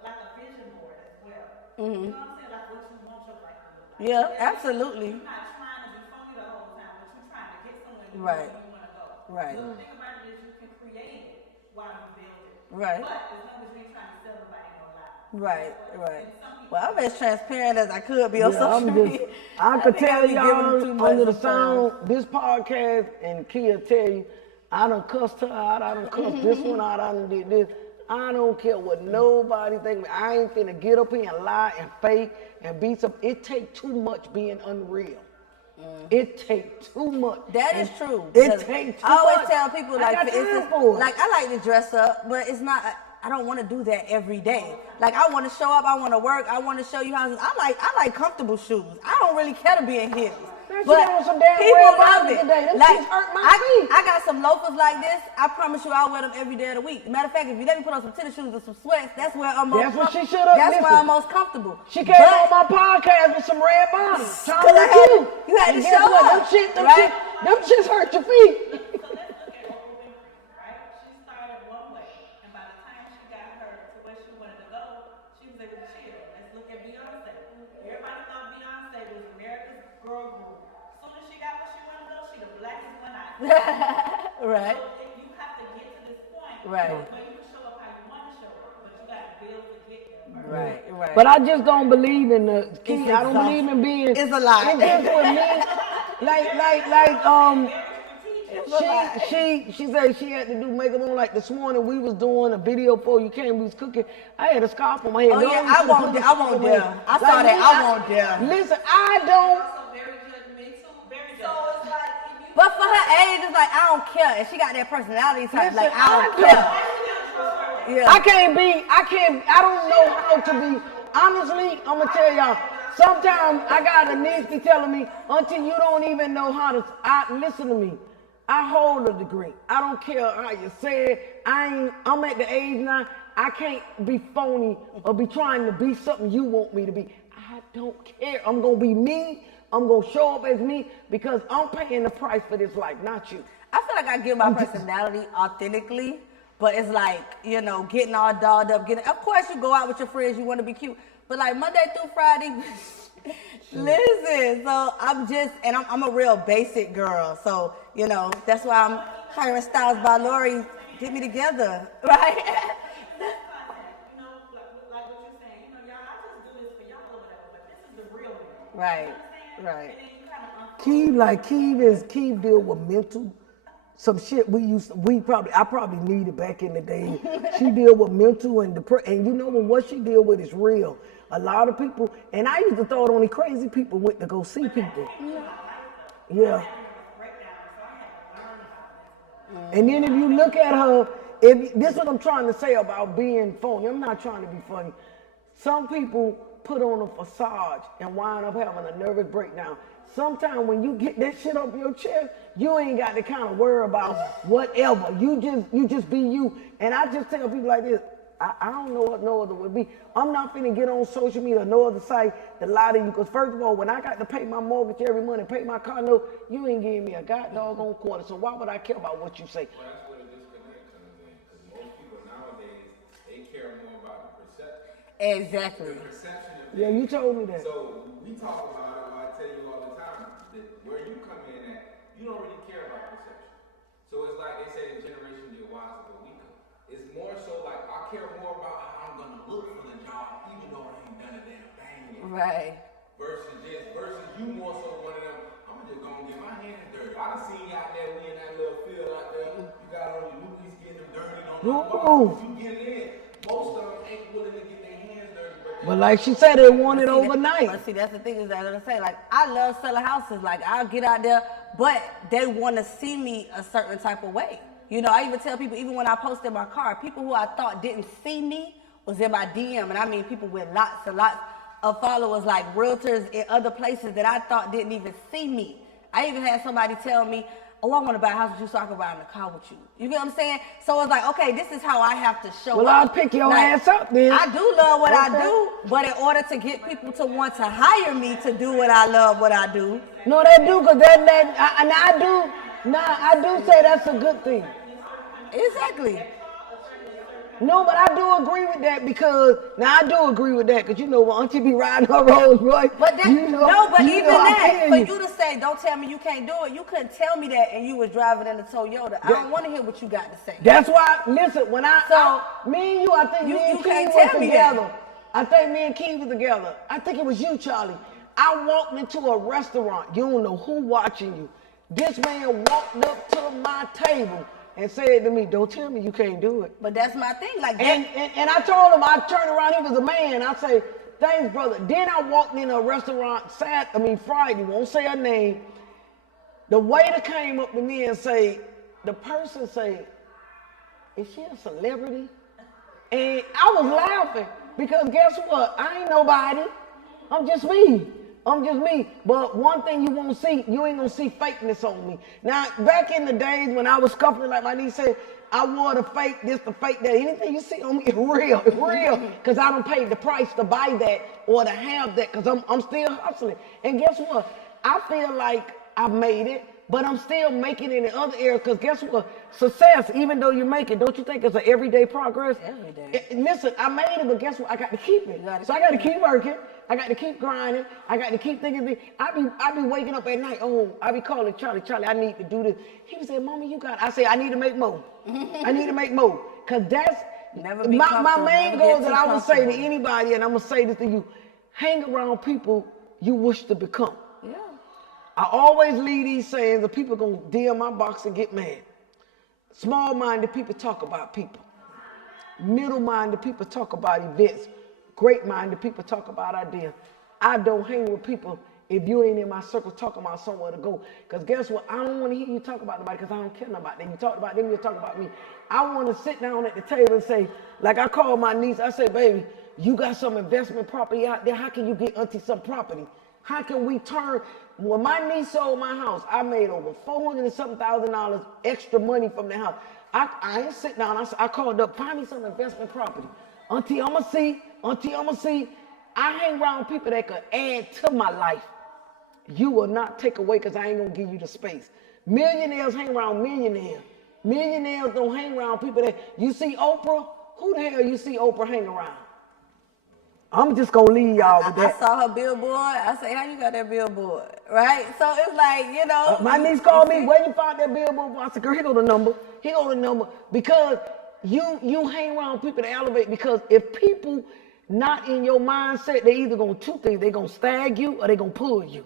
like a vision board as well. You know what I'm saying? Like what you want your life to look like. Yeah, absolutely. You're not trying to be funny the whole time, but you're trying to get somewhere Right. where you want to go. Right. So the thing about it is you can create it while you build it. Right. But as long as you ain't trying to sell nobody no lie. Right, right. Well, I'm as transparent as I could be on social media. I could think tell be giving them too y'all much under the sometimes. sound, this podcast, and Kia tell you, I done cussed her out, I done cussed this one out, I done did this. I don't care what nobody think. I ain't finna get up here and lie and fake and be some. It take too much being unreal. It take too much. That is true. It take too I always much. tell people I like, got for time instance, for it. like I like to dress up, but it's not. I don't want to do that every day. Like I want to show up, I want to work, I want to show you how. I like comfortable shoes. I don't really care to be in heels. Man, But she got on some damn people red love bottoms it. today. Them Like shits hurt my feet. I got some loafers like this. I promise you, I'll wear them every day of the week. Matter of fact, if you let me put on some tennis shoes and some sweats, that's where I'm most. That's what she should have. That's where Listen. I'm most comfortable. She came on my podcast with some red bottoms. Trying to look cute. You had And to guess show what? up, right? Them shits hurt your feet. So let's look at Oprah Winfrey, right? She started one way, and by the time she got her to where she wanted to go, she was able to chill. Let's look at Beyonce. Everybody thought Beyonce was America's girl group. As soon as she got where she wanted to go, she the blackest one out. Right. So you have to get to this point Right. where you can show up how you want to show up, but you got to build to get there. Right. Right. But I just don't believe in the key. I don't exhausting. believe in being. It's a lie. It is with me. She said she had to do makeup on. Like this morning, we was doing a video for you came. We was cooking. I had a scarf on my head. Oh yeah, I won't dare. I saw that. I won't dare. Listen, I don't. Also very judgmental. Very judgmental. So it's like if you But for her age, it's like I don't care. And she got that personality type. Listen, Like I don't I care. Yeah. I don't know how to be. Honestly, I'm gonna tell y'all. Sometimes I got a niece be telling me, until you don't even know how to. Listen to me. I hold a degree. I don't care how you say it. I'm at the age now. I can't be phony or be trying to be something you want me to be. I don't care. I'm gonna be me. I'm gonna show up as me because I'm paying the price for this life, not you. I feel like I give my personality authentically, but it's like, you know, getting all dolled up. Of course, you go out with your friends, you want to be cute, but like Monday through Friday, listen. So I'm a real basic girl. So you know that's why I'm hiring Styles by Lori. Get me together, right? You know, like what you're saying. You know, y'all, I just do this for y'all or whatever, but this is the real me. Right, You know what I'm saying? right. And then you kind of Keith deal with mental, some shit I probably needed back in the day. She deal with mental and depression, and you know what she deal with is real. A lot of people, and I used to thought only crazy people went to go see people. Yeah. And then if you look at her, this is what I'm trying to say about being phony. I'm not trying to be funny. Some people put on a facade and wind up having a nervous breakdown. Sometimes when you get that shit off your chest, you ain't got to kind of worry about whatever. You just be you. And I just tell people like this, I don't know what no other would be. I'm not finna get on social media or no other site to lie to you. Because first of all, when I got to pay my mortgage every month and pay my car note, you ain't giving me a doggone quarter. So why would I care about what you say? Well, that's where the disconnect comes in. Because most people nowadays, they care more about the perception. Exactly. The perception of Yeah, you told me that. So we talk about it, I tell you all the time, that where you come in at, you don't really care about perception. So it's like they say the generation get wiser but weaker. It's more so like I care more about how I'm gonna look for the job, even though I ain't done a damn thing yet. Right. Versus you more so one of them, I'm just gonna get my hands dirty. I done seen you out there, we in that little field out there, you got on your Louis getting them dirty, you get it in. Most of them ain't willing to get their hands dirty. But like she said, they want it overnight. But see, that's the thing is that I say, like, I love selling houses. Like, I'll get out there, but they want to see me a certain type of way. You know, I even tell people, even when I posted my car, people who I thought didn't see me was in my DM. And I mean people with lots and lots of followers, like realtors in other places that I thought didn't even see me. I even had somebody tell me, oh, I want to buy a house with you so I can ride in the car with you. You get what I'm saying? So it's like, okay, this is how I have to show up. Well, I'll pick your ass up then. I do love what I do, but in order to get people to want to hire me to do what I love, what I do. No, they do, because I do say that's a good thing. Exactly. No, but I do agree with that because you know when Auntie be riding her Rolls Royce. But that, even that, for you to say, don't tell me you can't do it, you couldn't tell me that and you was driving in a Toyota. I don't want to hear what you got to say. That's why, listen, when me and you, I think me and Keith were together. I think me and Keith were together. I think it was you, Charlie. I walked into a restaurant. You don't know who watching you. This man walked up to my table and said to me, don't tell me you can't do it. But that's my thing. Like and I told him, I turned around, he was a man. I say, thanks, brother. Then I walked in a restaurant Friday, won't say her name. The waiter came up to me and say, the person say, is she a celebrity? And I was laughing because guess what? I ain't nobody. I'm just me. But one thing you won't see, you ain't gonna see fakeness on me. Now, back in the days when I was scuffling, like my niece said, I wore the fake this, the fake that. Anything you see on me is real. It's real. Because I don't pay the price to buy that or to have that because I'm still hustling. And guess what? I feel like I've made it, but I'm still making it in other areas because guess what? Success, even though you make it, don't you think it's an everyday progress? Every day. Listen, I made it, but guess what? I got to keep it. So I got to keep working. I got to keep grinding. I got to keep thinking. I be waking up at night. Oh, I be calling Charlie, I need to do this. He was saying, Mama, you got it. I say, I need to make more. I need to make more. Because that's my main goal that I would say to anybody, and I'm going to say this to you. Hang around people you wish to become. Yeah. I always leave these sayings, the people gonna DM my box and get mad. Small-minded people talk about people. Middle-minded people talk about events. Great-minded people talk about ideas. I don't hang with people if you ain't in my circle talking about somewhere to go. Because guess what? I don't want to hear you talk about nobody because I don't care about them. You talk about them, you talk about me. I want to sit down at the table and say, like I call my niece, I say, baby, you got some investment property out there. How can you get auntie some property? How can we turn? When my niece sold my house, I made over $400 and something thousand extra money from the house. I ain't sit down. I called up, find me some investment property. Auntie, I'ma see. Auntie, I'ma see. I hang around people that could add to my life. You will not take away because I ain't gonna give you the space. Millionaires hang around millionaires. Millionaires don't hang around people that you see Oprah. Who the hell you see Oprah hang around? I'm just gonna leave y'all with that. I saw her billboard. I say, how you got that billboard? Right? So it's like, you know. My niece called me, where you found that billboard? I said, girl, here go the number. Here go the number. Because you hang around people to elevate, because if people not in your mindset, they either gonna two things. They gonna stag you or they gonna pull you.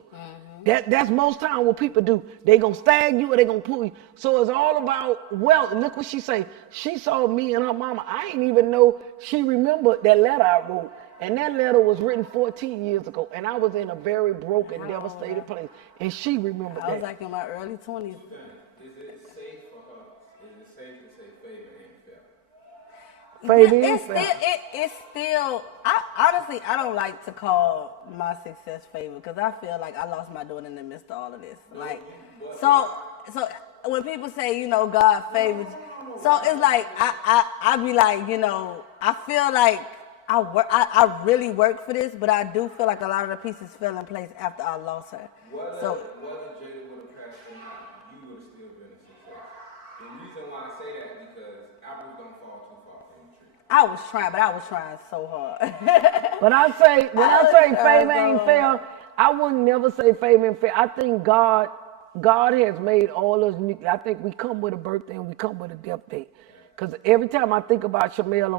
That's most time what people do. They gonna stag you or they gonna pull you. So it's all about wealth. Look what she say. She saw me and her mama. I didn't even know she remembered that letter I wrote. And that letter was written 14 years ago. And I was in a very broken, devastated place. And she remembered that. I was like in my early 20s. Is it safe for her? Is it safe to say favor ain't fair? Favor Yeah, ain't fair. it's still, honestly, I don't like to call my success favor because I feel like I lost my daughter in the midst of all of this. Like, so when people say, you know, God favors, so it's like, I be like, you know, I feel like I really worked for this, but I do feel like a lot of the pieces fell in place after I lost her. Whether So Jada would have passed or not, you would have still been a success. The reason why I say that because apples don't fall too far from the tree. I was trying so hard. But I say, when I say favor ain't fair, I would never say favor ain't fair. I think God has made all us unique. I think we come with a birthday and we come with a death date. Because every time I think about Shamel,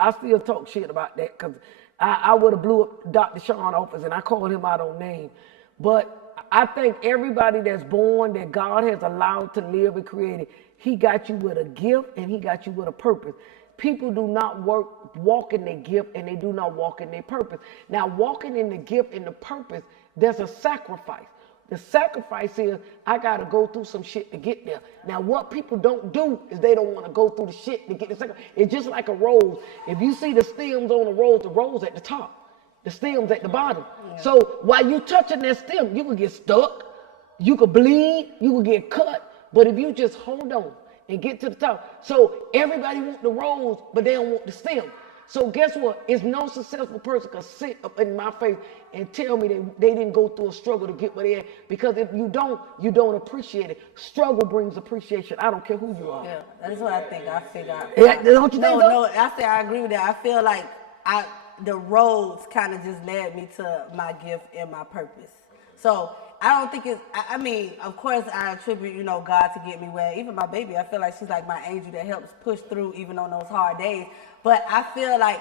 I still talk shit about that. Because I would have blew up Dr. Sean's office and I called him out on name. But I think everybody that's born, that God has allowed to live and created, he got you with a gift and he got you with a purpose. People do not walk in their gift and they do not walk in their purpose. Now, walking in the gift and the purpose, there's a sacrifice. The sacrifice is, I got to go through some shit to get there. Now, what people don't do is they don't want to go through the shit to get the sacrifice. It's just like a rose. If you see the stems on the rose at the top, the stem's at the bottom. Yeah. So while you touching that stem, you could get stuck, you could bleed, you could get cut. But if you just hold on and get to the top. So everybody want the rose, but they don't want the stem. So guess what? It's no successful person can sit up in my face and tell me they didn't go through a struggle to get where they at. Because if you don't appreciate it. Struggle brings appreciation. I don't care who you are. Yeah, that's what I think. I figure out. Yeah, don't you think so? No, I say I agree with that. I feel like the roads kind of just led me to my gift and my purpose. So I don't think it's, I mean, of course I attribute, you know, God to get me where, even my baby, I feel like she's like my angel that helps push through even on those hard days. But I feel like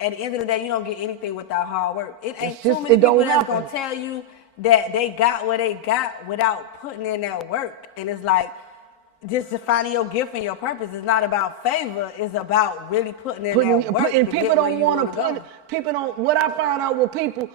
at the end of the day, you don't get anything without hard work. It ain't too many people that's going to tell you that they got what they got without putting in that work. And it's like, just finding your gift and your purpose is not about favor. It's about really putting in that work. And people don't want to put. People don't. What I find out with people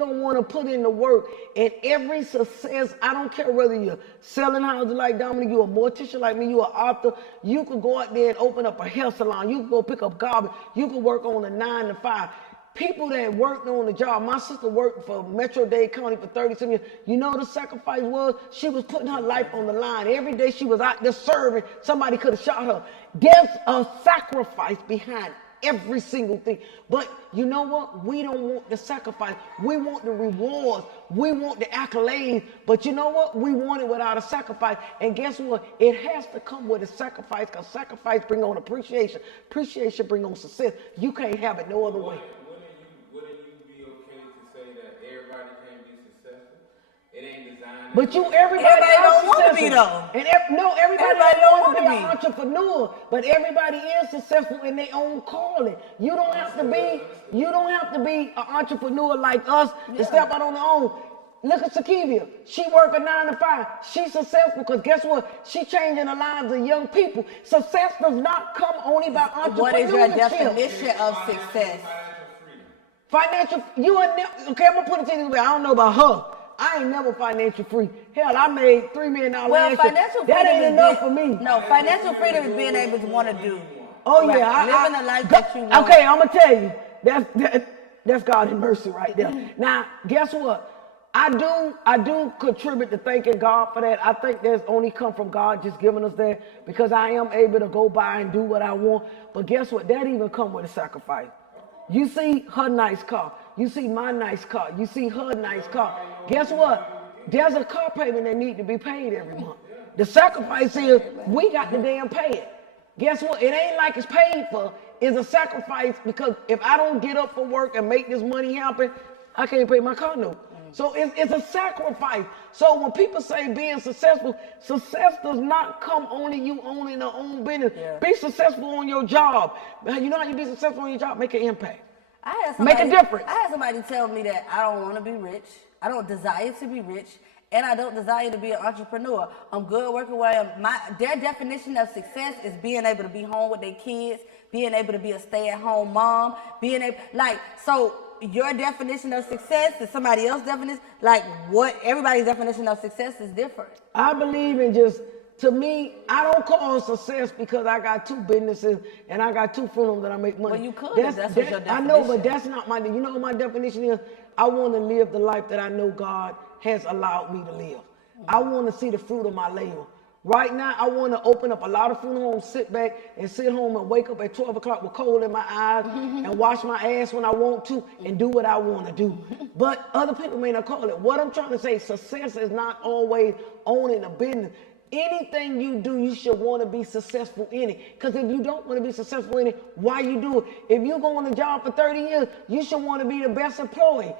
don't want to put in the work. And every success, I don't care whether you're selling houses like Dominic, you're a mortician like me, you're an author. You could go out there and open up a hair salon. You could go pick up garbage. You could work on a 9 to 5. People that worked on the job, my sister worked for Metro-Dade County for 37 years. You know what the sacrifice was? She was putting her life on the line. Every day she was out there serving. Somebody could have shot her. There's a sacrifice behind every single thing. But you know what? We don't want the sacrifice. We want the rewards. We want the accolades. But you know what? We want it without a sacrifice. And guess what? It has to come with a sacrifice, because sacrifice bring on appreciation. Appreciation bring on success. You can't have it no other way. Wouldn't you be okay to say that everybody can't be successful? It ain't designed. But everybody don't want to be though. And everybody don't want to be an entrepreneur. But everybody is successful in their own calling. You don't have to be an entrepreneur like us to step out on their own. Look at Sakivia. She work a 9 to 5. She's successful because guess what? She changing the lives of young people. Success does not come only by entrepreneurship. What is your definition of success? Financial, okay, I'm gonna put it to you this way. I don't know about her. I ain't never financial free. Hell, I made $3 million Well, last year. financial freedom That ain't is enough for me. No, financial freedom is being able to want to do. Oh Right. yeah, Living the life that you want. Okay, I'm gonna tell you. That's God in mercy right there. Now, guess what? I do contribute to thanking God for that. I think that's only come from God just giving us that because I am able to go by and do what I want. But guess what? That even come with a sacrifice. You see her nice car. You see my nice car. You see her nice car. Guess what? There's a car payment that need to be paid every month. The sacrifice is we got to damn pay it. Guess what? It ain't like it's paid for. It's a sacrifice because if I don't get up for work and make this money happen, I can't pay my car note. So it's a sacrifice. So when people say being successful, success does not come only you owning your own business. Yeah. Be successful on your job. You know how you be successful on your job? Make an impact. Make a difference. I had somebody tell me that I don't want to be rich. I don't desire to be rich. And I don't desire to be an entrepreneur. I'm good working where I am. Their definition of success is being able to be home with their kids, being able to be a stay-at-home mom, being able, so your definition of success is somebody else's definition. What everybody's definition of success is different. I believe in to me, I don't call success because I got 2 businesses and I got 2 funerals that I make money. Well, you could. That's what your definition. I know, but that's not my. You know what my definition is? I want to live the life that I know God has allowed me to live. I want to see the fruit of my labor. Right now, I want to open up a lot of funeral homes, sit back and sit home and wake up at 12 o'clock with coal in my eyes and wash my ass when I want to and do what I want to do. But other people may not call it. What I'm trying to say, success is not always owning a business. Anything you do, you should want to be successful in it. Because if you don't want to be successful in it, why you do it? If you go on a job for 30 years, you should want to be the best employee.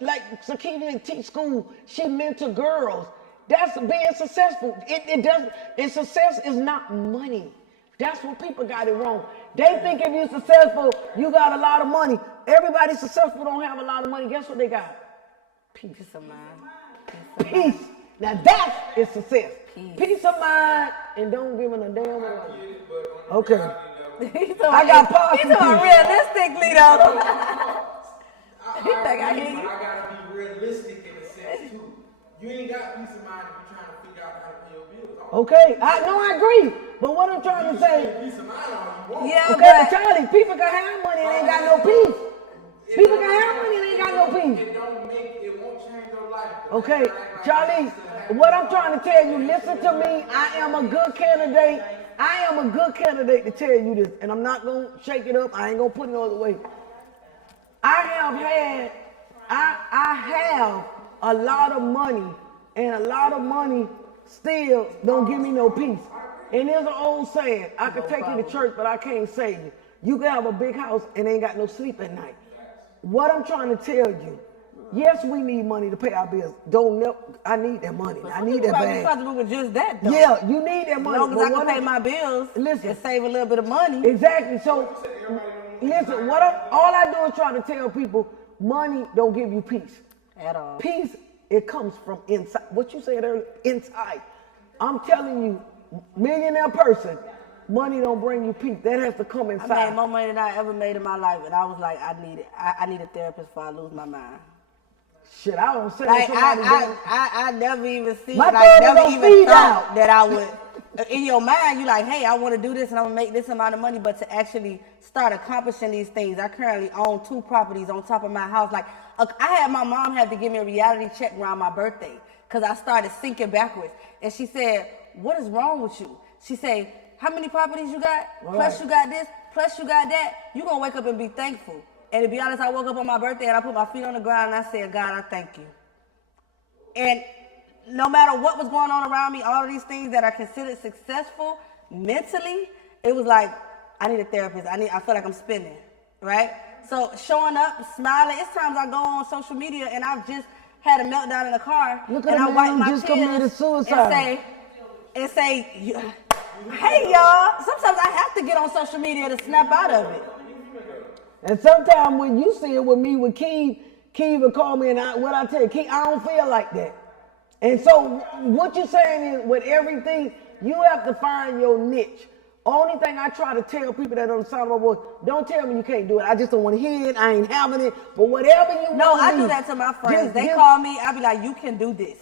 Like Sakina teach school, she mentor girls. That's being successful. It doesn't. And success is not money. That's what people got it wrong. They think if you're successful, you got a lot of money. Everybody successful don't have a lot of money. Guess what they got? Peace of mind. Peace. Now that is success. Peace of mind and don't give a damn about it. Okay. I got positive. He's on realistically though. I gotta be realistic in a sense too. You ain't got peace of mind if you're trying to figure out how to pay your bills. Okay, I agree. But what I'm trying to say, peace of mind all you want. Yeah, okay, Charlie, people can have money and ain't got no peace. People can have money and ain't got no peace. It won't change your life. Okay, Charlie, what I'm trying to tell you, listen to me. I am a good candidate. I am a good candidate to tell you this, and I'm not gonna shake it up. I ain't gonna put it all the way. I have a lot of money, and a lot of money still don't give me no peace. And there's an old saying, I could take you to church, but I can't save you. You can have a big house and ain't got no sleep at night. What I'm trying to tell you, yes, we need money to pay our bills. I need that money. I need that bag. You're supposed to do with just that, though. Yeah, you need that money. As long as I can pay my bills, listen, and save a little bit of money. Exactly. So, listen, all I do is try to tell people, money don't give you peace. At all. Peace, it comes from inside. What you said earlier, inside. I'm telling you, millionaire person, money don't bring you peace. That has to come inside. I made more money than I ever made in my life, and I was like, I need a therapist before I lose my mind. Shit, I don't say like that. I never even see, my never even thought out. that I would. In your mind, you like, hey, I want to do this and I'm gonna make this amount of money, but to actually start accomplishing these things, I currently own 2 properties on top of my house. Like, my mom had to give me a reality check around my birthday because I started sinking backwards. And she said, what is wrong with you? She said, how many properties you got? Right. Plus you got this, plus you got that. You gonna wake up and be thankful. And to be honest, I woke up on my birthday and I put my feet on the ground and I said, God, I thank you. And no matter what was going on around me, all of these things that are considered successful mentally, it was like, I need a therapist. I feel like I'm spinning, right? So showing up, smiling. It's times I go on social media and I've just had a meltdown in the car. Look at and I wipe my just committed suicide. And say, hey y'all. Sometimes I have to get on social media to snap out of it. And sometimes when you see it with me with Keith Key even called me, and what I tell you, Key, I don't feel like that. And so what you're saying is, with everything, you have to find your niche. Only thing I try to tell people that are on the side of my voice, don't tell me you can't do it. I just don't want to hear it. I ain't having it. But whatever you want. No, I do that to my friends. They call me. I be like, you can do this.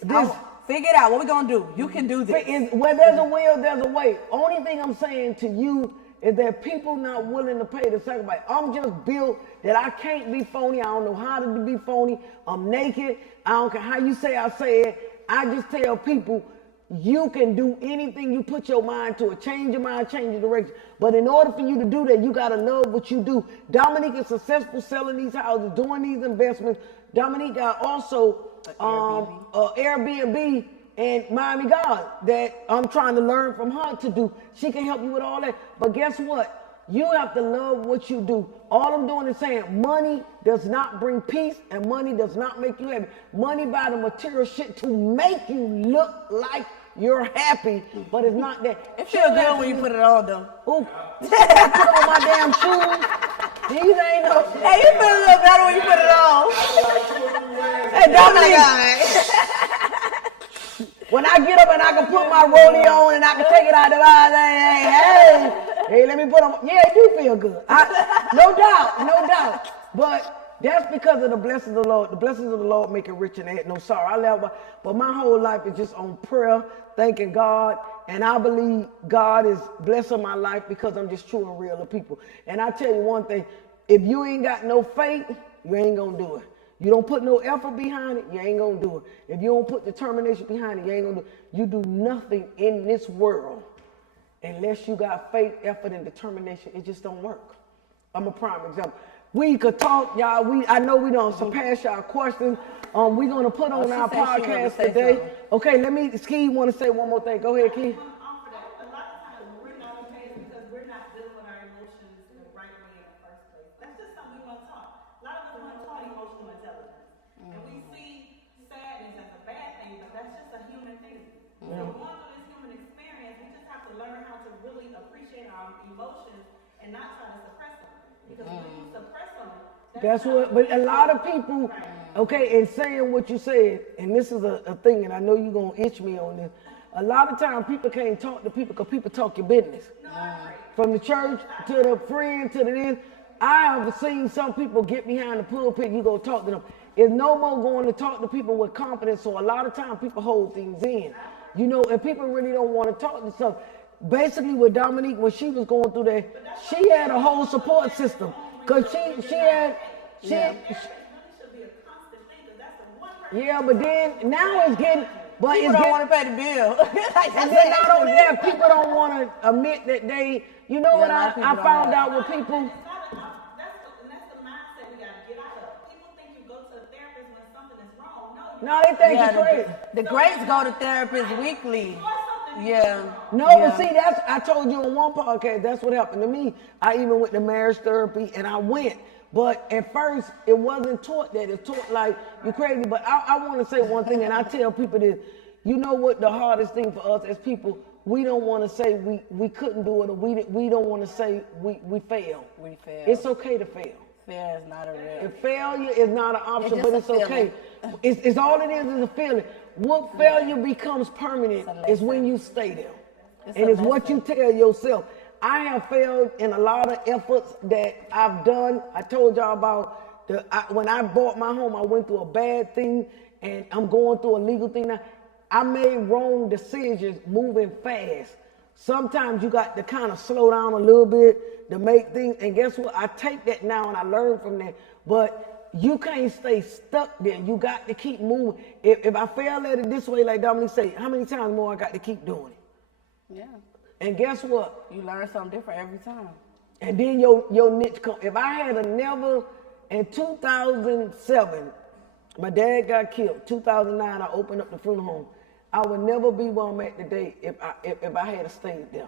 Figure it out. What we gonna do? You can do this. Where there's a will, there's a way. Only thing I'm saying to you is that people not willing to pay the sacrifice. I'm just built that I can't be phony. I don't know how to be phony. I'm naked. I don't care how you say I say it. I just tell people, you can do anything you put your mind to it. Change your mind, change your direction. But in order for you to do that, you got to love what you do. Dominique is successful selling these houses, doing these investments. Dominique got also Airbnb and Miami God that I'm trying to learn from her to do. She can help you with all that. But guess what? You have to love what you do. All I'm doing is saying money does not bring peace and money does not make you happy. Money buy the material shit to make you look like you're happy, but it's not that. It feels good when you put it on, though. Ooh, put on my damn shoes. These ain't no. Hey, you feel a little better when you put it on. Hey, Dominique. Oh When I get up and I can put my rollie on and I can take it out the vibe, hey, let me put on. Yeah, it do feel good. No doubt. But that's because of the blessings of the Lord. The blessings of the Lord make it rich and add no sorrow. But my whole life is just on prayer, thanking God. And I believe God is blessing my life because I'm just true and real to people. And I tell you one thing, if you ain't got no faith, you ain't gonna do it. You don't put no effort behind it, you ain't gonna do it. If you don't put determination behind it, you ain't gonna do it. You do nothing in this world unless you got faith, effort, and determination. It just don't work. I'm a prime example. We could talk, y'all. I know we don't surpass y'all questions. We're gonna put on our podcast today. Okay, Ski want to say one more thing. Go ahead, Key. Offer that. A lot of times we're not okay because we're not dealing with our emotions the right way in the first place. That's just something we want to talk. A lot of us want to talk emotional intelligence. And we see sadness as a bad thing, but that's just a human thing. So going through this human experience, we just have to learn how to really appreciate our emotions and not try to suppress them. Because when you suppress them, that's what, but a lot of people, okay, and saying what you said, and this is a thing, and I know you're going to itch me on this. A lot of times people can't talk to people because people talk your business. From the church to the friend to the this. I have seen some people get behind the pulpit, you go talk to them. It's no more going to talk to people with confidence, so a lot of times people hold things in. You know, and people really don't want to talk to stuff. Basically with Dominique, when she was going through that, she had a whole support system. Cause she had. Yeah, but then now it's getting. But people don't want to pay the bill. And then not only that, people don't want to admit that they. You know what I found out with people. That's the mindset we gotta get out of. People think you go to a therapist when something is wrong. No, they think you're crazy. The greats go to therapists weekly. Yeah. No, but see, I told you on one podcast, that's what happened to me. I even went to marriage therapy and I went. But at first, it wasn't taught that. It's taught like you're crazy. But I want to say one thing, and I tell people this. You know what the hardest thing for us as people, we don't want to say we couldn't do it, or we don't want to say we failed. We failed. It's okay to fail. Failure is not a real. Failure is not an option, but it's okay. Feeling. It's all it is a feeling. What failure becomes permanent is when you stay there. And it's what you tell yourself. I have failed in a lot of efforts that I've done. I told y'all about when I bought my home, I went through a bad thing, and I'm going through a legal thing now. I made wrong decisions moving fast. Sometimes you got to kind of slow down a little bit to make things, and guess what? I take that now and I learn from that. But you can't stay stuck there. You got to keep moving. If I fail at it this way, like Dominique say, how many times more I got to keep doing it? Yeah. And guess what? You learn something different every time. And then your niche come. If I had never, in 2007, my dad got killed. 2009, I opened up the funeral home. I would never be where I'm at today if I had stayed there.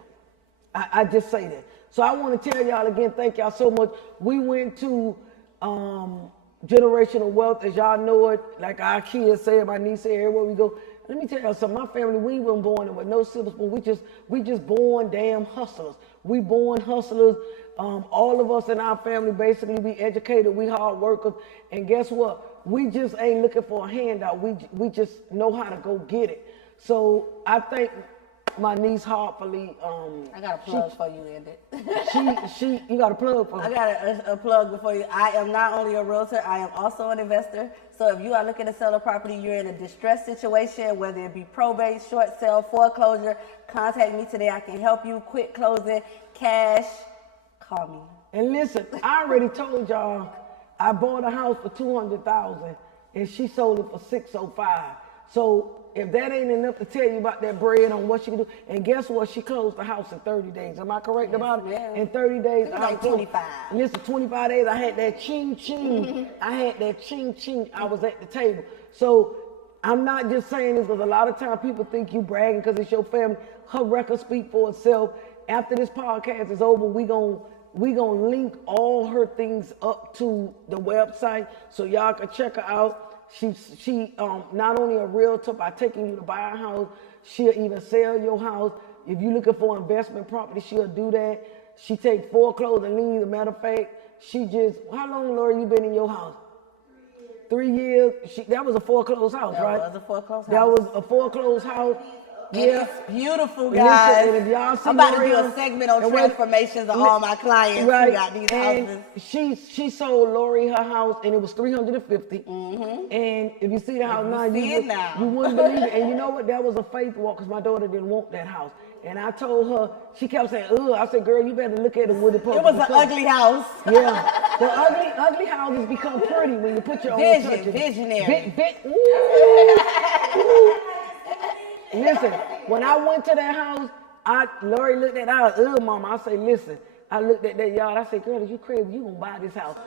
I just say that. So I want to tell y'all again, thank y'all so much. We went to generational wealth, as y'all know it, like our kids say, my niece say, everywhere we go. Let me tell y'all something. My family, we weren't born with no silver spoon. We just born damn hustlers. We born hustlers. All of us in our family, basically, we educated, we hard workers. And guess what? we just ain't looking for a handout. We just know how to go get it. So I think my niece Hartfully, I got a plug for you, Andy. you got a plug for me. I got a plug before you. I am not only a realtor, I am also an investor. So if you are looking to sell a property, you're in a distressed situation, whether it be probate, short sale, foreclosure, contact me today. I can help you. Quick closing, cash, call me. And listen, I already told y'all I bought a house for $200,000 and she sold it for $605. So if that ain't enough to tell you about that bread on what she can do, and guess what? She closed the house in 30 days. Am I correct about it? Yeah. In 30 days, It was like 25. Listen, 25 days, I had that ching ching. I had that ching ching. I was at the table. So I'm not just saying this because a lot of times people think you bragging because it's your family. Her record speak for itself. After this podcast is over, we gonna link all her things up to the website so y'all can check her out. She not only a realtor by taking you to buy a house, she'll even sell your house. If you're looking for investment property, she'll do that. She take foreclosure and liens. As a matter of fact, how long, Laura, you been in your house? 3 years. That was a foreclosed house, right? That was a foreclosed house. That was a foreclosed house. Yeah. It's beautiful, guys. Listen, and if y'all see I'm about to do L'Oreal, a segment on transformations of all my clients who got these houses. She sold Lori her house and it was $350. And if you see the house now, you wouldn't believe it. And you know what? That was a faith walk because my daughter didn't want that house. And I told her, she kept saying, ugh. I said, girl, you better look at it with the It was an ugly house. Yeah. The ugly houses become pretty when you put your own touch in it. Visionary. Listen, when I went to that house, Lori looked at I was, ugh, mama. I say, listen. I looked at that yard. I said, girl, if you crazy, you gonna buy this house.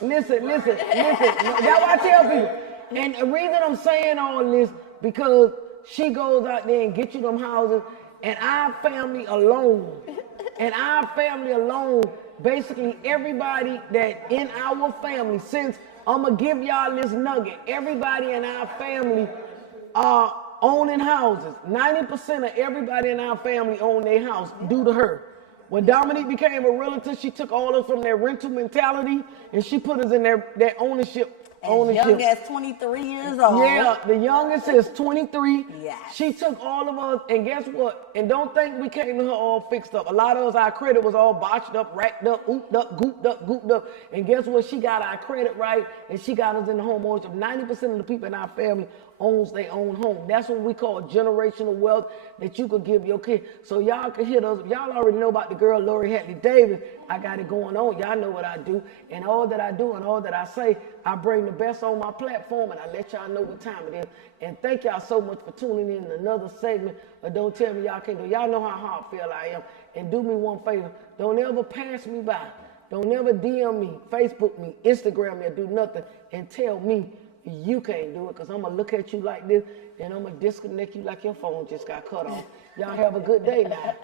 Listen. That's what I tell people. And the reason I'm saying all this, because she goes out there and get you them houses, and our family alone, basically everybody that in our family, since I'm gonna give y'all this nugget, everybody in our family are owning houses. 90% of everybody in our family own their house due to her. When Dominique became a realtor, she took all of us from their rental mentality and she put us in their ownership. As young as 23 years old. Yeah, the youngest is 23. Yes. She took all of us, and guess what? And don't think we came to her all fixed up. A lot of us, our credit was all botched up, racked up, ooped up, gooped up. And guess what? She got our credit right, and she got us in the home ownership. 90% of the people in our family owns their own home. That's what we call generational wealth that you could give your kid. So y'all can hit us. Y'all already know about the girl, Lori Hadley Davis. I got it going on. Y'all know what I do. And all that I do and all that I say, I bring the best on my platform, and I let y'all know what time it is. And thank y'all so much for tuning in to another segment of Don't Tell Me Y'all Can't Do. Y'all know how heartfelt I am. And do me one favor. Don't ever pass me by. Don't ever DM me, Facebook me, Instagram me, or do nothing and tell me you can't do it, because I'm going to look at you like this and I'm going to disconnect you like your phone just got cut off. Y'all have a good day now.